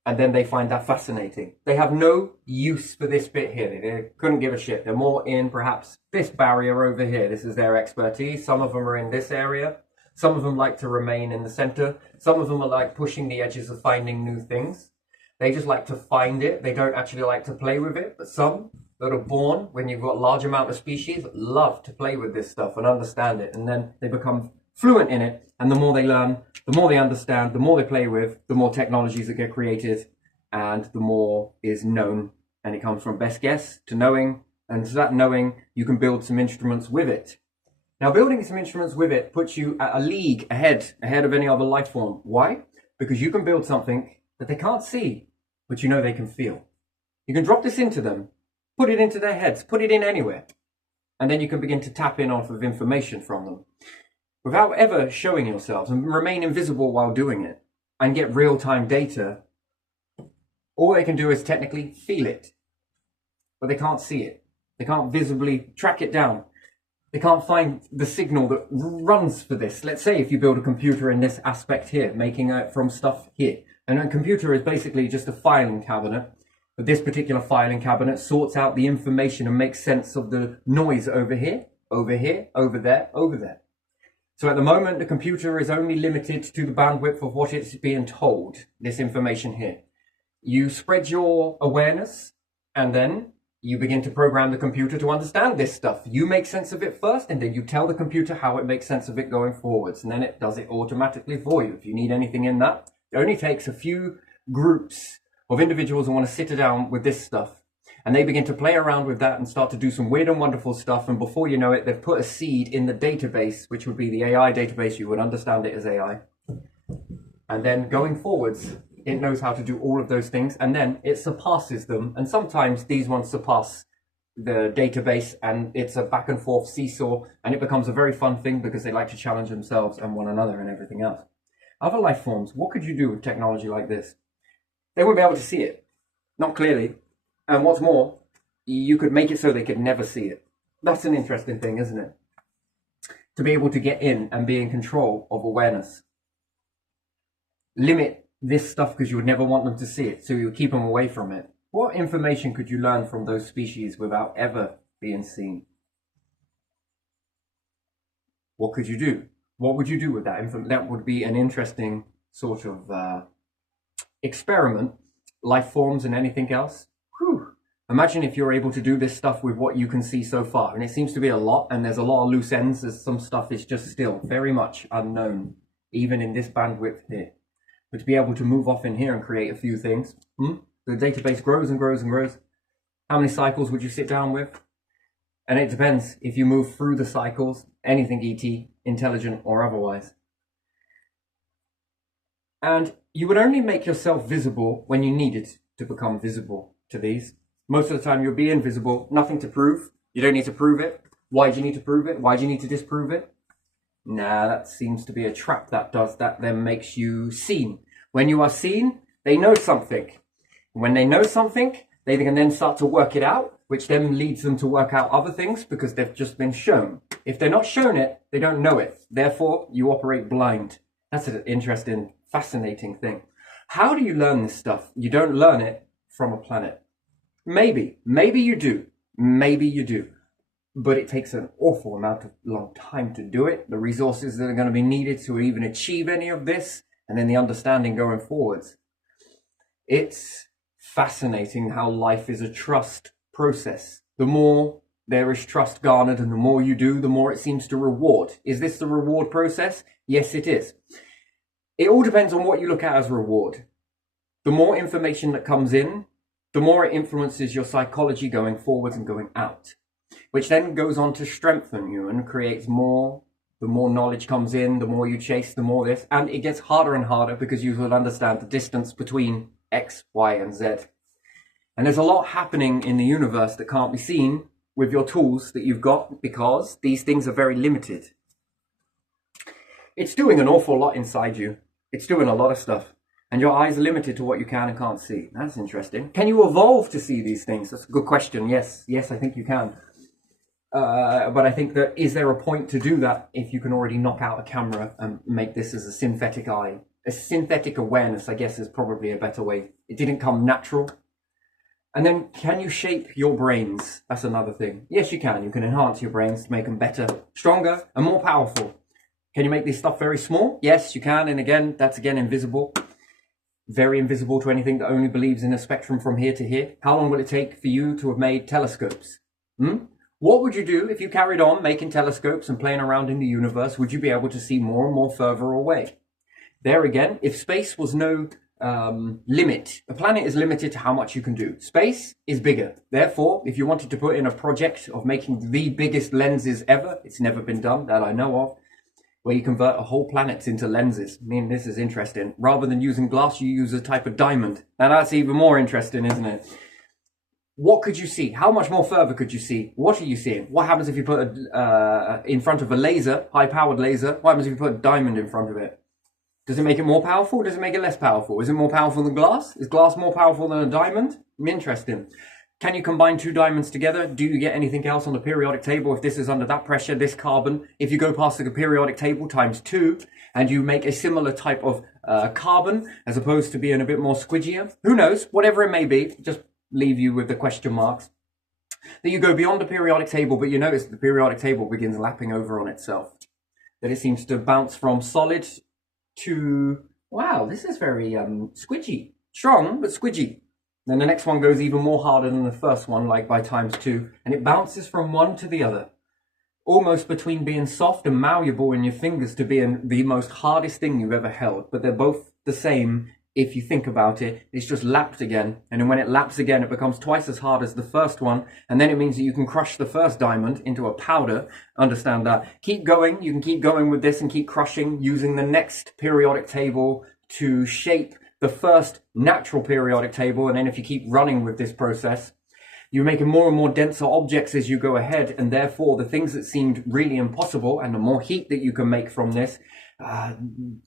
And then they find that fascinating. They have no use for this bit here. They couldn't give a shit. They're more in perhaps this barrier over here. This is their expertise. Some of them are in this area. Some of them like to remain in the center. Some of them are like pushing the edges of finding new things. They just like to find it. They don't actually like to play with it. But some that are born, when you've got a large amount of species, love to play with this stuff and understand it. And then they become fluent in it. And the more they learn, the more they understand, the more they play with, the more technologies that get created, and the more is known. And it comes from best guess to knowing. And to that knowing, you can build some instruments with it. Now, building some instruments with it puts you at a league ahead of any other life form. Why? Because you can build something that they can't see, but you know they can feel. You can drop this into them, put it into their heads, put it in anywhere, and then you can begin to tap in off of information from them without ever showing yourselves, and remain invisible while doing it and get real-time data. All they can do is technically feel it, but they can't see it. They can't visibly track it down. They can't find the signal that runs for this. Let's say if you build a computer in this aspect here, making it from stuff here. And a computer is basically just a filing cabinet. But this particular filing cabinet sorts out the information and makes sense of the noise over here, over here, over there, over there. So at the moment, the computer is only limited to the bandwidth of what it's being told, this information here. You spread your awareness, and then you begin to program the computer to understand this stuff. You make sense of it first, and then you tell the computer how it makes sense of it going forwards, and then it does it automatically for you. If you need anything in that, it only takes a few groups of individuals who want to sit down with this stuff, and they begin to play around with that and start to do some weird and wonderful stuff, and before you know it, they've put a seed in the database, which would be the AI database. You would understand it as AI. And then going forwards, it knows how to do all of those things, and then it surpasses them. And sometimes these ones surpass the database, and it's a back and forth seesaw, and it becomes a very fun thing because they like to challenge themselves and one another and everything else. Other life forms, what could you do with technology like this? They wouldn't be able to see it, not clearly. And what's more, you could make it so they could never see it. That's an interesting thing, isn't it? To be able to get in and be in control of awareness. Limit this stuff because you would never want them to see it, so you would keep them away from it. What information could you learn from those species without ever being seen? What could you do? What would you do with that information? That would be an interesting sort of experiment. Life forms and anything else. Whew. Imagine if you're able to do this stuff with what you can see so far. And it seems to be a lot, and there's a lot of loose ends, as some stuff is just still very much unknown, even in this bandwidth here. But to be able to move off in here and create a few things, the database grows and grows and grows. How many cycles would you sit down with? And it depends if you move through the cycles, anything ET, intelligent or otherwise. And you would only make yourself visible when you needed to become visible to these. Most of the time you'll be invisible, nothing to prove. You don't need to prove it. Why do you need to prove it? Why do you need to disprove it? Nah, that seems to be a trap that does that, then makes you seen. When you are seen, they know something. When they know something, they can then start to work it out, which then leads them to work out other things because they've just been shown. If they're not shown it, they don't know it. Therefore, you operate blind. That's an interesting, fascinating thing. How do you learn this stuff? You don't learn it from a planet. Maybe you do. Maybe you do. But it takes an awful amount of long time to do it. The resources that are going to be needed to even achieve any of this, and then the understanding going forwards. It's fascinating how life is a trust process. The more there is trust garnered and the more you do, the more it seems to reward. Is this the reward process? Yes, it is. It all depends on what you look at as reward. The more information that comes in, the more it influences your psychology going forwards and going out, which then goes on to strengthen you and creates more. The more knowledge comes in, the more you chase, the more this, and it gets harder and harder because you will understand the distance between X, Y, and Z. And there's a lot happening in the universe that can't be seen with your tools that you've got because these things are very limited. It's doing an awful lot inside you. It's doing a lot of stuff. And your eyes are limited to what you can and can't see. That's interesting. Can you evolve to see these things? That's a good question. Yes, I think you can. But I think that, is there a point to do that if you can already knock out a camera and make this as a synthetic eye? A synthetic awareness, I guess, is probably a better way. It didn't come natural. And then, can you shape your brains? That's another thing. Yes, you can. You can enhance your brains to make them better, stronger, and more powerful. Can you make this stuff very small? Yes, you can. And again, that's again invisible. Very invisible to anything that only believes in a spectrum from here to here. How long will it take for you to have made telescopes? What would you do if you carried on making telescopes and playing around in the universe? Would you be able to see more and more further away? There again, if space was no limit, a planet is limited to how much you can do. Space is bigger. Therefore, if you wanted to put in a project of making the biggest lenses ever, it's never been done that I know of, where you convert a whole planet into lenses. I mean, this is interesting. Rather than using glass, you use a type of diamond. Now that's even more interesting, isn't it? what could you see? How much more further could you see? What are you seeing? What happens if you put in front of a laser, high-powered laser? What happens if you put a diamond in front of it? Does it make it more powerful? Does it make it less powerful? Is it more powerful than glass? Is glass more powerful than a diamond? Interesting. Can you combine two diamonds together? Do you get anything else on the periodic table? If this is under that pressure, this carbon, if you go past the periodic table times 2 and you make a similar type of carbon as opposed to being a bit more squidgier, who knows? Whatever it may be, just leave you with the question marks. That you go beyond the periodic table, but you notice the periodic table begins lapping over on itself. That it seems to bounce from solid to, wow, this is very squidgy. Strong, but squidgy. Then the next one goes even more harder than the first one, like by times 2, and it bounces from one to the other. Almost between being soft and malleable in your fingers to being the most hardest thing you've ever held. But they're both the same if you think about it. It's just lapped again. And then when it laps again, it becomes twice as hard as the first one. And then it means that you can crush the first diamond into a powder. Understand that. Keep going. You can keep going with this and keep crushing using the next periodic table to shape the first natural periodic table. And then if you keep running with this process, you're making more and more denser objects as you go ahead, and therefore the things that seemed really impossible, and the more heat that you can make from this,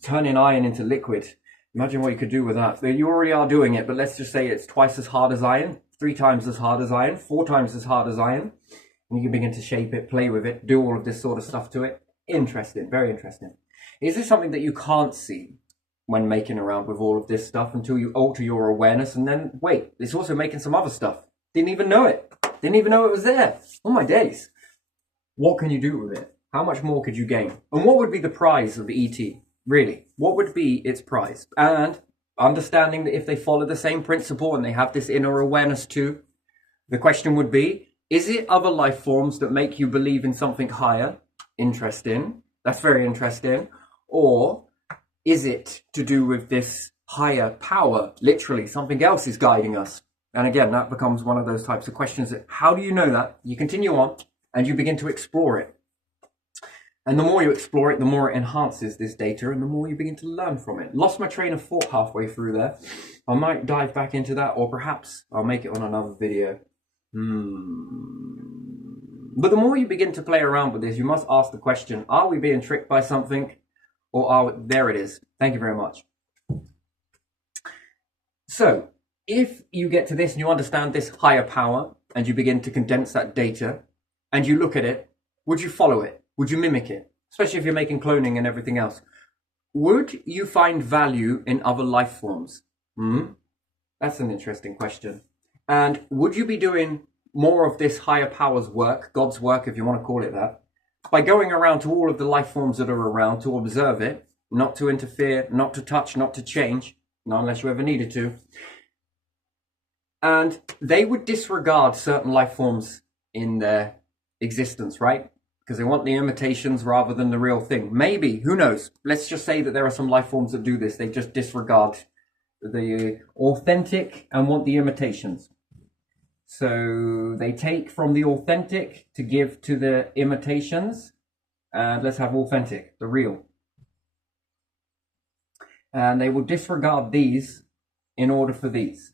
turning iron into liquid. Imagine what you could do with that. You already are doing it, but let's just say it's twice as hard as iron, 3 times as hard as iron, 4 times as hard as iron, and you can begin to shape it, play with it, do all of this sort of stuff to it. Interesting, very interesting. Is this something that you can't see when making around with all of this stuff until you alter your awareness, and then wait, it's also making some other stuff? Didn't even know it. Didn't even know it was there. Oh my days. What can you do with it? How much more could you gain? And what would be the prize of the ET? Really? What would be its prize? And understanding that if they follow the same principle and they have this inner awareness too, the question would be, is it other life forms that make you believe in something higher? Interesting. That's very interesting. Or is it to do with this higher power? Literally, something else is guiding us. And again, that becomes one of those types of questions that, how do you know that? You continue on and you begin to explore it. And the more you explore it, the more it enhances this data and the more you begin to learn from it. Lost my train of thought halfway through there. I might dive back into that, or perhaps I'll make it on another video. But the more you begin to play around with this, you must ask the question, are we being tricked by something? Or there it is. Thank you very much. So, if you get to this and you understand this higher power and you begin to condense that data and you look at it, would you follow it? Would you mimic it? Especially if you're making cloning and everything else. Would you find value in other life forms? That's an interesting question. And would you be doing more of this higher power's work, God's work, if you want to call it that, by going around to all of the life forms that are around to observe it, not to interfere, not to touch, not to change, not unless you ever needed to. And they would disregard certain life forms in their existence, right? Because they want the imitations rather than the real thing. Maybe, who knows? Let's just say that there are some life forms that do this. They just disregard the authentic and want the imitations. So they take from the authentic to give to the imitations. And let's have authentic, the real. And they will disregard these in order for these.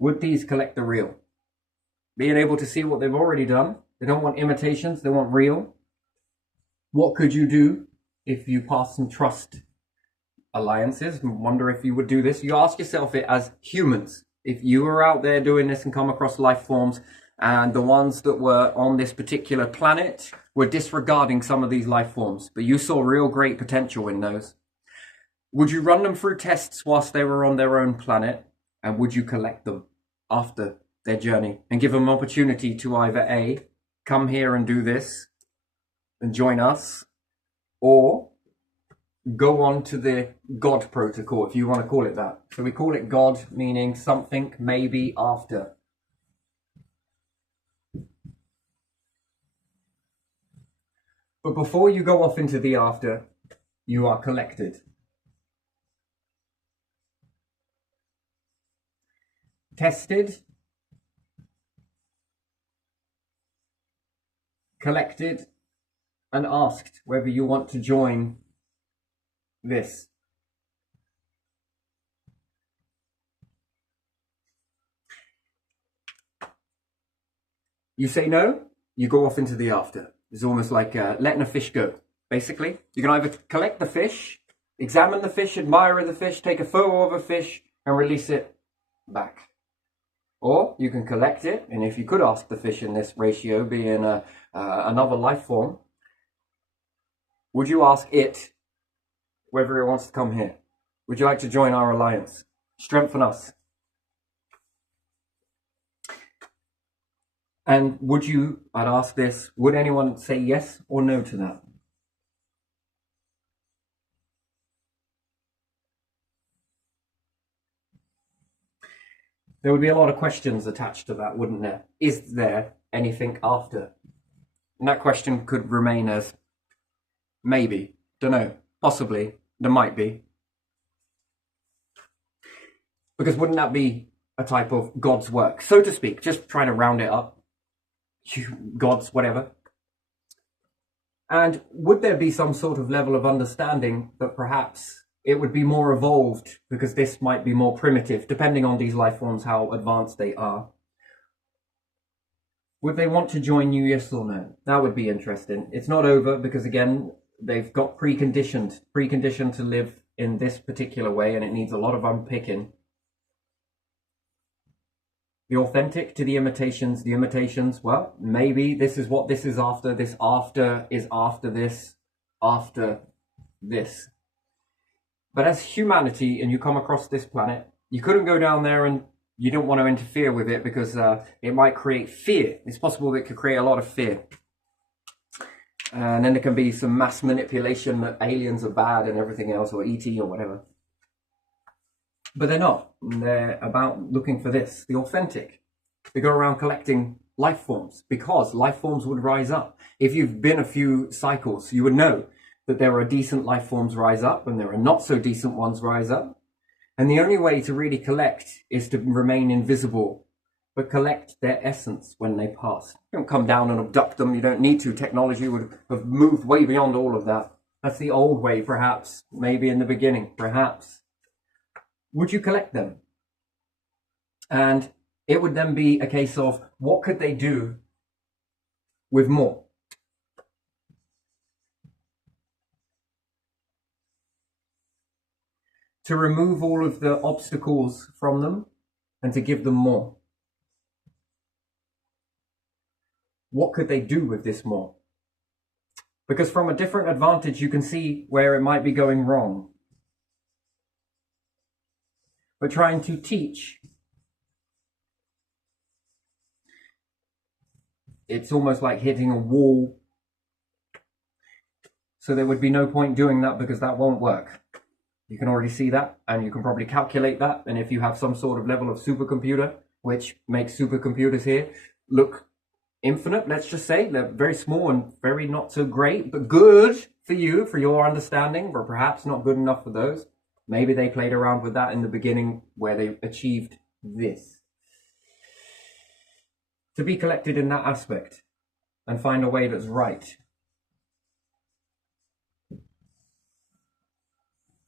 Would these collect the real? Being able to see what they've already done. They don't want imitations, they want real. What could you do if you pass some trust alliances? Wonder if you would do this. You ask yourself it as humans. If you were out there doing this and come across life forms and the ones that were on this particular planet were disregarding some of these life forms, but you saw real great potential in those, would you run them through tests whilst they were on their own planet? And would you collect them after their journey and give them an opportunity to either A, come here and do this and join us, or go on to the God protocol, if you want to call it that. So we call it God, meaning something maybe after. But before you go off into the after, you are collected. Tested, collected, and asked whether you want to join this. You say no, you go off into the after. It's almost like letting a fish go. Basically, you can either collect the fish, examine the fish, admire the fish, take a photo of a fish, and release it back. Or you can collect it, and if you could ask the fish in this ratio, being another life form, would you ask it whether it wants to come here? Would you like to join our alliance? Strengthen us. And would you, I'd ask this, would anyone say yes or no to that? There would be a lot of questions attached to that, wouldn't there? Is there anything after? And that question could remain as maybe, don't know, possibly, there might be. Because wouldn't that be a type of God's work, so to speak, just trying to round it up? God's whatever. And would there be some sort of level of understanding that perhaps it would be more evolved because this might be more primitive, depending on these life forms, how advanced they are? Would they want to join you, yes or no? That would be interesting. It's not over because, again, they've got preconditioned to live in this particular way, and it needs a lot of unpicking. The authentic to the imitations, well, maybe this is what this is after. This after is after this, after this. But as humanity, and you come across this planet, you couldn't go down there, and you don't want to interfere with it because it might create fear. It's possible that it could create a lot of fear. And then there can be some mass manipulation that aliens are bad and everything else, or ET or whatever. But they're not. They're about looking for this, the authentic. They go around collecting life forms because life forms would rise up. If you've been a few cycles, you would know that there are decent life forms rise up and there are not so decent ones rise up. And the only way to really collect is to remain invisible, but collect their essence when they pass. You don't come down and abduct them. You don't need to. Technology would have moved way beyond all of that. That's the old way, perhaps, maybe in the beginning, perhaps. Would you collect them? And it would then be a case of what could they do with more? To remove all of the obstacles from them and to give them more. What could they do with this more? Because from a different advantage, you can see where it might be going wrong. But trying to teach, it's almost like hitting a wall. So there would be no point doing that because that won't work. You can already see that, and you can probably calculate that. And if you have some sort of level of supercomputer, which makes supercomputers here look infinite, let's just say, they're very small and very not so great, but good for you, for your understanding, but perhaps not good enough for those. Maybe they played around with that in the beginning where they achieved this. To be collected in that aspect and find a way that's right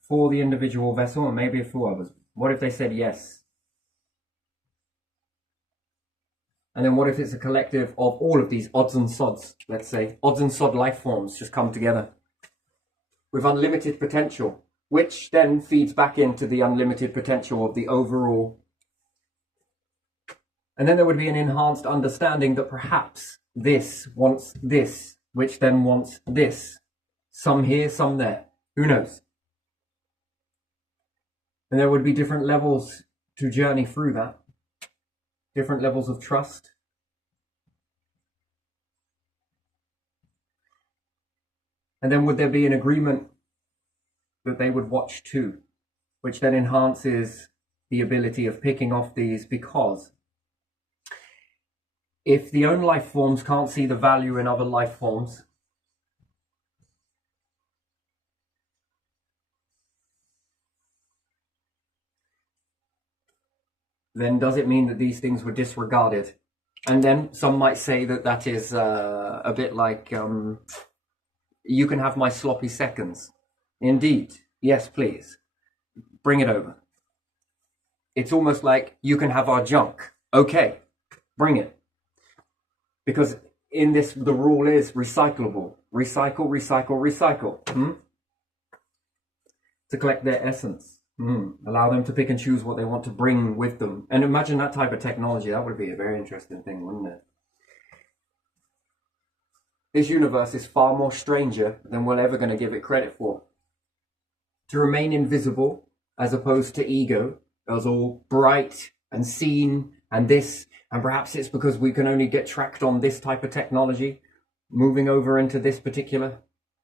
for the individual vessel and maybe for others. What if they said yes? And then what if it's a collective of all of these odds and sods, let's say, odds and sod life forms just come together with unlimited potential, which then feeds back into the unlimited potential of the overall. And then there would be an enhanced understanding that perhaps this wants this, which then wants this. Some here, some there. Who knows? And there would be different levels to journey through that. Different levels of trust. And then would there be an agreement that they would watch too, which then enhances the ability of picking off these, because if the own life forms can't see the value in other life forms, then does it mean that these things were disregarded? And then some might say that that is a bit like, you can have my sloppy seconds. Indeed, yes, please. Bring it over. It's almost like you can have our junk. Okay, bring it. Because in this, the rule is recyclable. Recycle, recycle, recycle. To collect their essence. Allow them to pick and choose what they want to bring with them. And imagine that type of technology. That would be a very interesting thing, wouldn't it? This universe is far more stranger than we're ever going to give it credit for. To remain invisible, as opposed to ego, as all bright and seen and this, and perhaps it's because we can only get tracked on this type of technology, moving over into this particular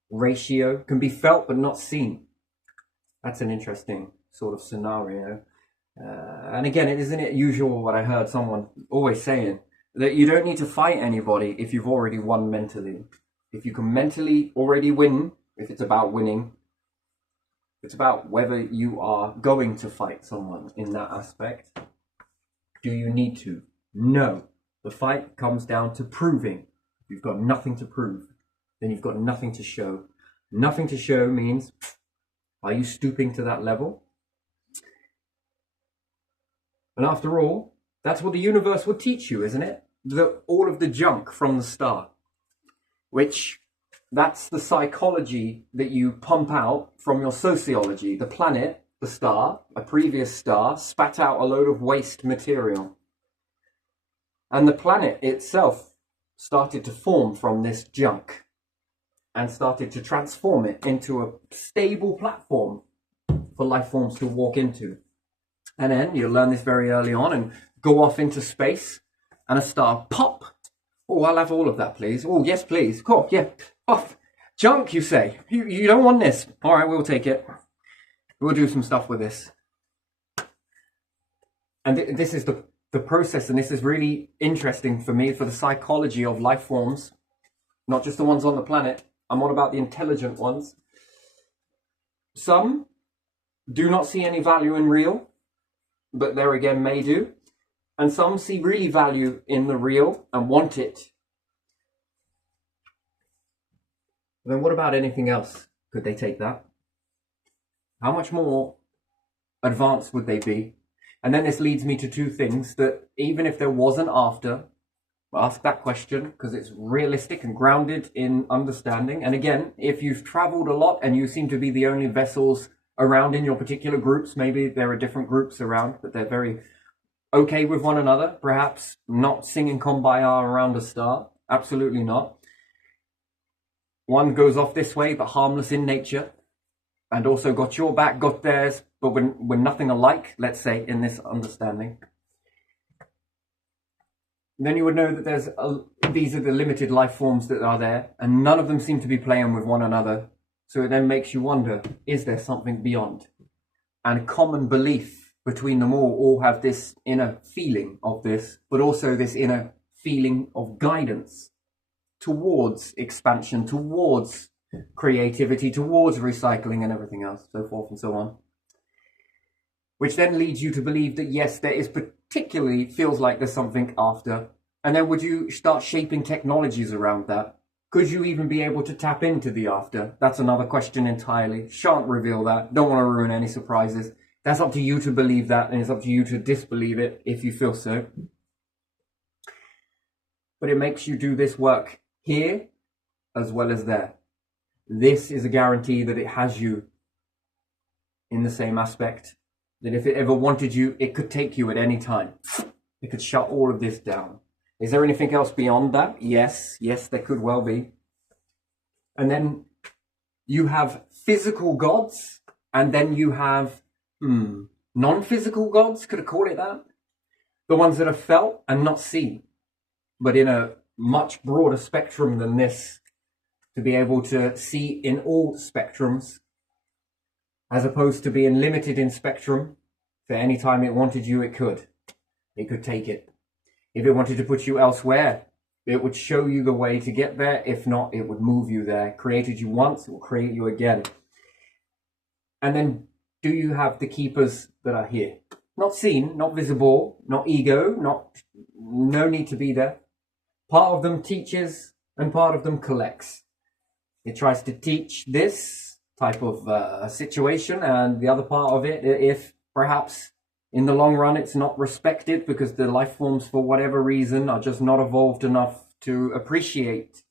ratio, can be felt but not seen. That's an interesting sort of scenario. And again, isn't it usual what I heard someone always saying, that you don't need to fight anybody if you've already won mentally. If you can mentally already win, if it's about winning, it's about whether you are going to fight someone in that aspect. Do you need to? No. The fight comes down to proving. If you've got nothing to prove, then you've got nothing to show. Nothing to show means, are you stooping to that level? And after all, that's what the universe will teach you, isn't it? All of the junk from the start, which that's the psychology that you pump out from your sociology. The planet, the star, a previous star, spat out a load of waste material. And the planet itself started to form from this junk and started to transform it into a stable platform for life forms to walk into. And then you'll learn this very early on and go off into space and a star pop. Oh, I'll have all of that, please. Oh, yes, please. Cool, yeah. Oh, junk, you say. You don't want this. All right, we'll take it. We'll do some stuff with this. And this is the process, and this is really interesting for me, for the psychology of life forms, not just the ones on the planet. I'm on about the intelligent ones. Some do not see any value in real, but there again may do. And some see really value in the real and want it. Then what about anything else? Could they take that? How much more advanced would they be? And then this leads me to two things that even if there wasn't after, ask that question because it's realistic and grounded in understanding. And again, if you've traveled a lot and you seem to be the only vessels around in your particular groups, maybe there are different groups around, but they're very okay with one another, perhaps not singing Kumbaya around a star. Absolutely not. One goes off this way, but harmless in nature, and also got your back, got theirs, but we're nothing alike, let's say, in this understanding. Then you would know that these are the limited life forms that are there, and none of them seem to be playing with one another. So it then makes you wonder, is there something beyond? And a common belief between them all have this inner feeling of this, but also this inner feeling of guidance towards expansion, towards creativity, towards recycling and everything else, so forth and so on. Which then leads you to believe that yes, there is particularly, feels like there's something after. And then would you start shaping technologies around that? Could you even be able to tap into the after? That's another question entirely. Shan't reveal that. Don't want to ruin any surprises. That's up to you to believe that, and it's up to you to disbelieve it if you feel so. But it makes you do this work here as well as there. This is a guarantee that it has you in the same aspect. That if it ever wanted you, it could take you at any time. It could shut all of this down. Is there anything else beyond that? Yes, there could well be. And then you have physical gods, and then you have non-physical gods, could I call it that? The ones that are felt and not seen, but in a much broader spectrum than this, to be able to see in all spectrums, as opposed to being limited in spectrum. For any time it wanted you, it could. It could take it. If it wanted to put you elsewhere, it would show you the way to get there. If not, it would move you there. Created you once, it will create you again. And then, do you have the keepers that are here? Not seen, not visible, not ego, no need to be there. Part of them teaches and part of them collects. It tries to teach this type of situation, and the other part of it, if perhaps in the long run it's not respected because the life forms for whatever reason are just not evolved enough to appreciate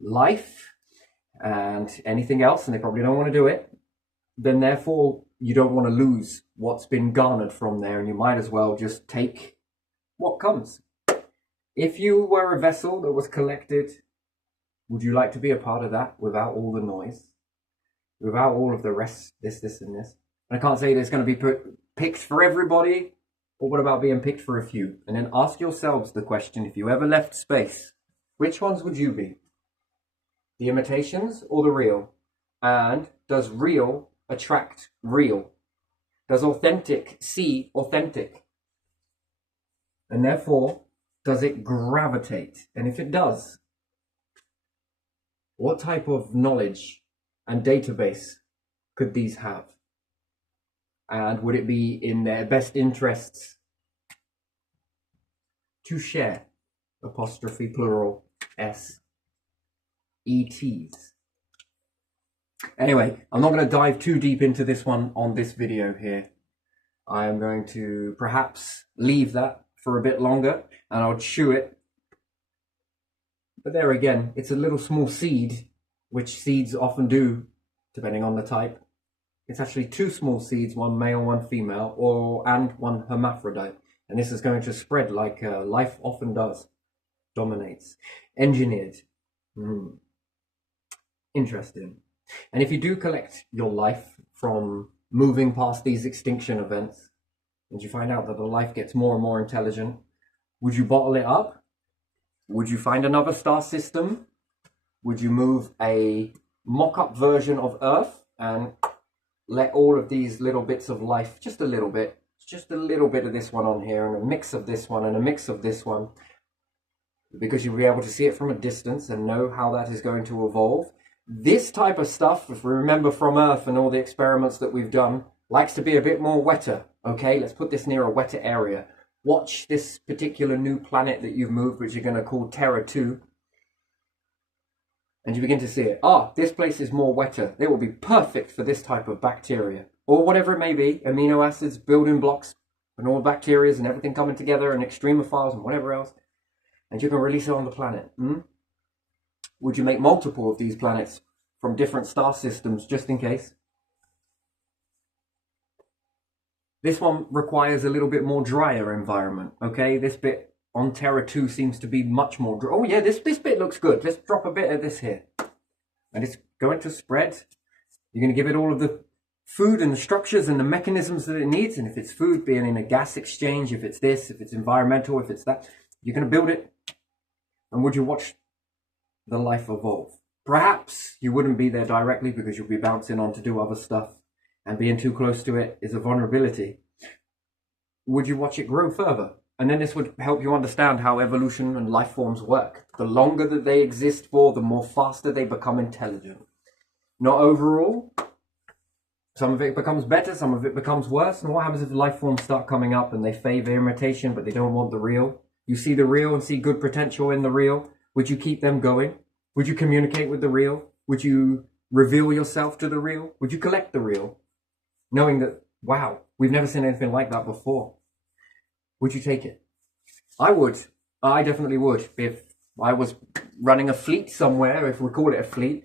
life and anything else, and they probably don't want to do it, then therefore you don't want to lose what's been garnered from there, and you might as well just take what comes. If you were a vessel that was collected, would you like to be a part of that without all the noise? Without all of the rest, this, and this? And I can't say that it's going to be picked for everybody, but what about being picked for a few? And then ask yourselves the question, if you ever left space, which ones would you be? The imitations or the real? And does real attract real? Does authentic see authentic? And therefore, does it gravitate? And if it does, what type of knowledge and database could these have? And would it be in their best interests to share, apostrophe plural, S, ETs? Anyway, I'm not going to dive too deep into this one on this video here. I am going to perhaps leave that for a bit longer and I'll chew it. But there again, it's a little small seed, which seeds often do, depending on the type. It's actually two small seeds, one male, one female, and one hermaphrodite. And this is going to spread like life often does, dominates, engineered. Interesting. And if you do collect your life from moving past these extinction events, and you find out that the life gets more and more intelligent, would you bottle it up? Would you find another star system? Would you move a mock-up version of Earth and let all of these little bits of life, just a little bit of this one on here, and a mix of this one, and a mix of this one, because you'll be able to see it from a distance and know how that is going to evolve. This type of stuff, if we remember from Earth and all the experiments that we've done, likes to be a bit more wetter. Okay, let's put this near a wetter area. Watch this particular new planet that you've moved, which you're going to call Terra 2. And you begin to see it. This place is more wetter. It will be perfect for this type of bacteria. Or whatever it may be. Amino acids, building blocks, and all bacteria and everything coming together, and extremophiles and whatever else. And you can release it on the planet. Would you make multiple of these planets from different star systems, just in case? This one requires a little bit more drier environment, okay? This bit on Terra 2 seems to be much more dry. Oh yeah, this bit looks good. Let's drop a bit of this here. And it's going to spread. You're going to give it all of the food and the structures and the mechanisms that it needs. And if it's food, being in a gas exchange, if it's this, if it's environmental, if it's that, you're going to build it. And would you watch the life evolve? Perhaps you wouldn't be there directly because you'll be bouncing on to do other stuff. And being too close to it is a vulnerability. Would you watch it grow further? And then this would help you understand how evolution and life forms work. The longer that they exist for, the more faster they become intelligent. Not overall. Some of it becomes better, some of it becomes worse. And what happens if life forms start coming up and they favor imitation, but they don't want the real? You see the real and see good potential in the real. Would you keep them going? Would you communicate with the real? Would you reveal yourself to the real? Would you collect the real? Knowing that, wow, we've never seen anything like that before. Would you take it? I would. I definitely would. If I was running a fleet somewhere, if we call it a fleet,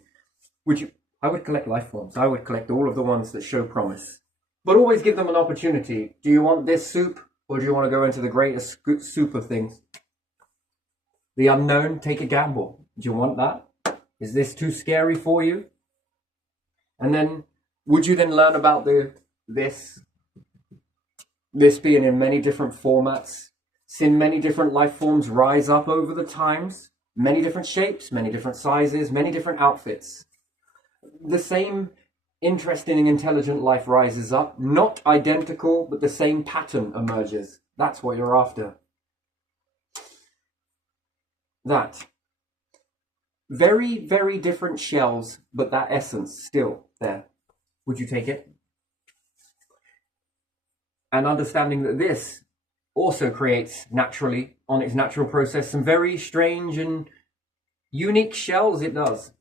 I would collect life forms. I would collect all of the ones that show promise. But always give them an opportunity. Do you want this soup, or do you want to go into the greatest soup of things? The unknown, take a gamble. Do you want that? Is this too scary for you? And then, would you then learn about this being in many different formats, seen many different life forms rise up over the times, many different shapes, many different sizes, many different outfits. The same interesting and intelligent life rises up, not identical, but the same pattern emerges. That's what you're after. That. Very, very different shells, but that essence still there. Would you take it? And understanding that this also creates naturally, on its natural process, some very strange and unique shells it does.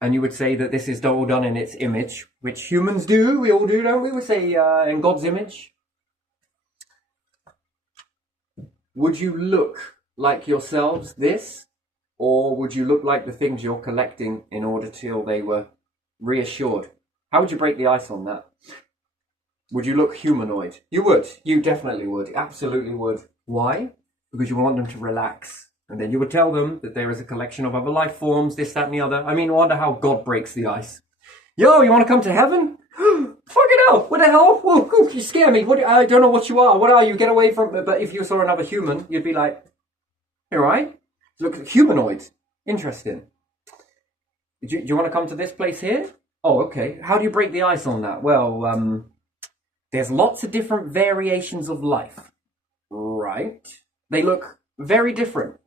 And you would say that this is all done in its image, which humans do, we all do, don't we? We say in God's image. Would you look like yourselves, this? Or would you look like the things you're collecting in order till they were reassured? How would you break the ice on that? Would you look humanoid? You would. You definitely would. Absolutely would. Why? Because you want them to relax. And then you would tell them that there is a collection of other life forms, this, that, and the other. I mean, I wonder how God breaks the ice. Yo, you want to come to heaven? Fucking hell! What the hell? Whoa, you scare me. I don't know what you are. What are you? Get away from me. But if you saw another human, you'd be like, all right. Look, humanoids. Interesting. Do you want to come to this place here? Oh, okay. How do you break the ice on that? Well, there's lots of different variations of life. Right. They look very different.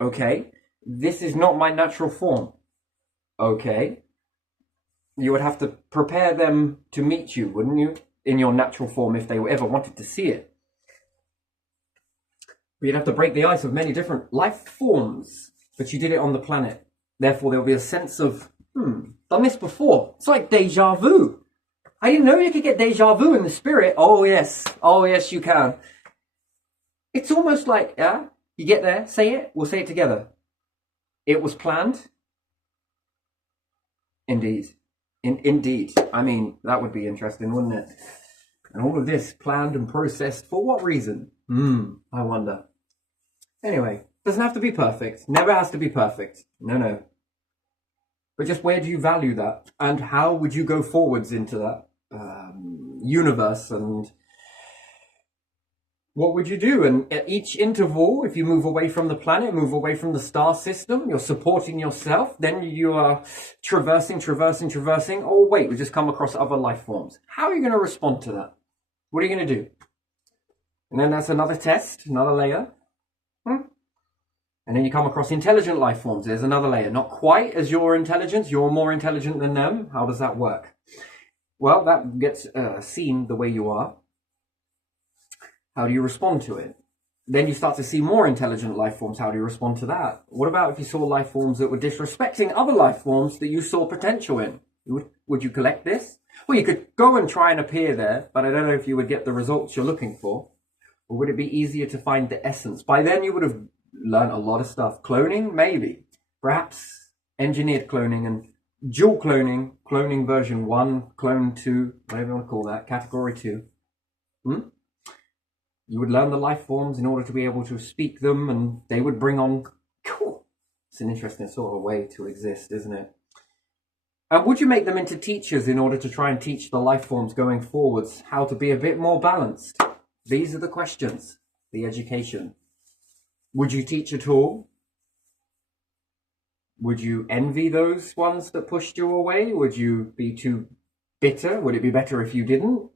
Okay. This is not my natural form. Okay. You would have to prepare them to meet you, wouldn't you? In your natural form if they ever wanted to see it. But you'd have to break the ice of many different life forms. But you did it on the planet. Therefore, there'll be a sense of, done this before. It's like deja vu. I didn't know you could get deja vu in the spirit. Oh, yes. Oh, yes, you can. It's almost like, you get there, say it, we'll say it together. It was planned. Indeed. Indeed. I mean, that would be interesting, wouldn't it? And all of this planned and processed for what reason? I wonder. Anyway, doesn't have to be perfect. Never has to be perfect. No. But just where do you value that? And how would you go forwards into that universe? And what would you do? And at each interval, if you move away from the planet, move away from the star system, you're supporting yourself, then you are traversing. Oh, wait, we just come across other life forms. How are you going to respond to that? What are you going to do? And then that's another test, another layer. And then you come across intelligent life forms. There's another layer. Not quite as your intelligence. You're more intelligent than them. How does that work? Well, that gets seen the way you are. How do you respond to it? Then you start to see more intelligent life forms. How do you respond to that? What about if you saw life forms that were disrespecting other life forms that you saw potential in? Would you collect this? Well, you could go and try and appear there, but I don't know if you would get the results you're looking for. Or would it be easier to find the essence? By then you would have learned a lot of stuff. Cloning? Maybe. Perhaps engineered cloning and dual cloning, cloning version 1, clone 2, whatever you want to call that, category 2. You would learn the life forms in order to be able to speak them, and they would bring on... Cool. It's an interesting sort of way to exist, isn't it? And would you make them into teachers in order to try and teach the life forms going forwards how to be a bit more balanced? These are the questions. The education. Would you teach at all? Would you envy those ones that pushed you away? Would you be too bitter? Would it be better if you didn't?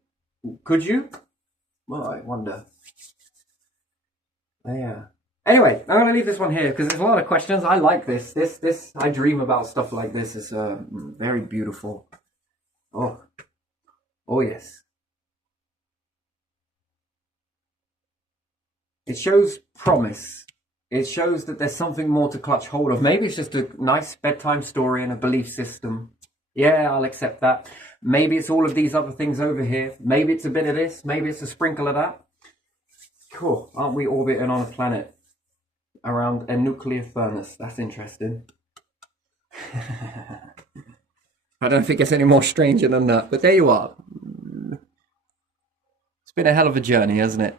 Could you? Well, I wonder. Yeah. Anyway, I'm going to leave this one here because there's a lot of questions. I like this. I dream about stuff like this. It's very beautiful. Oh yes. It shows promise. It shows that there's something more to clutch hold of. Maybe it's just a nice bedtime story and a belief system. Yeah, I'll accept that. Maybe it's all of these other things over here. Maybe it's a bit of this. Maybe it's a sprinkle of that. Cool. Aren't we orbiting on a planet around a nuclear furnace? That's interesting. I don't think it's any more stranger than that. But there you are. It's been a hell of a journey, hasn't it?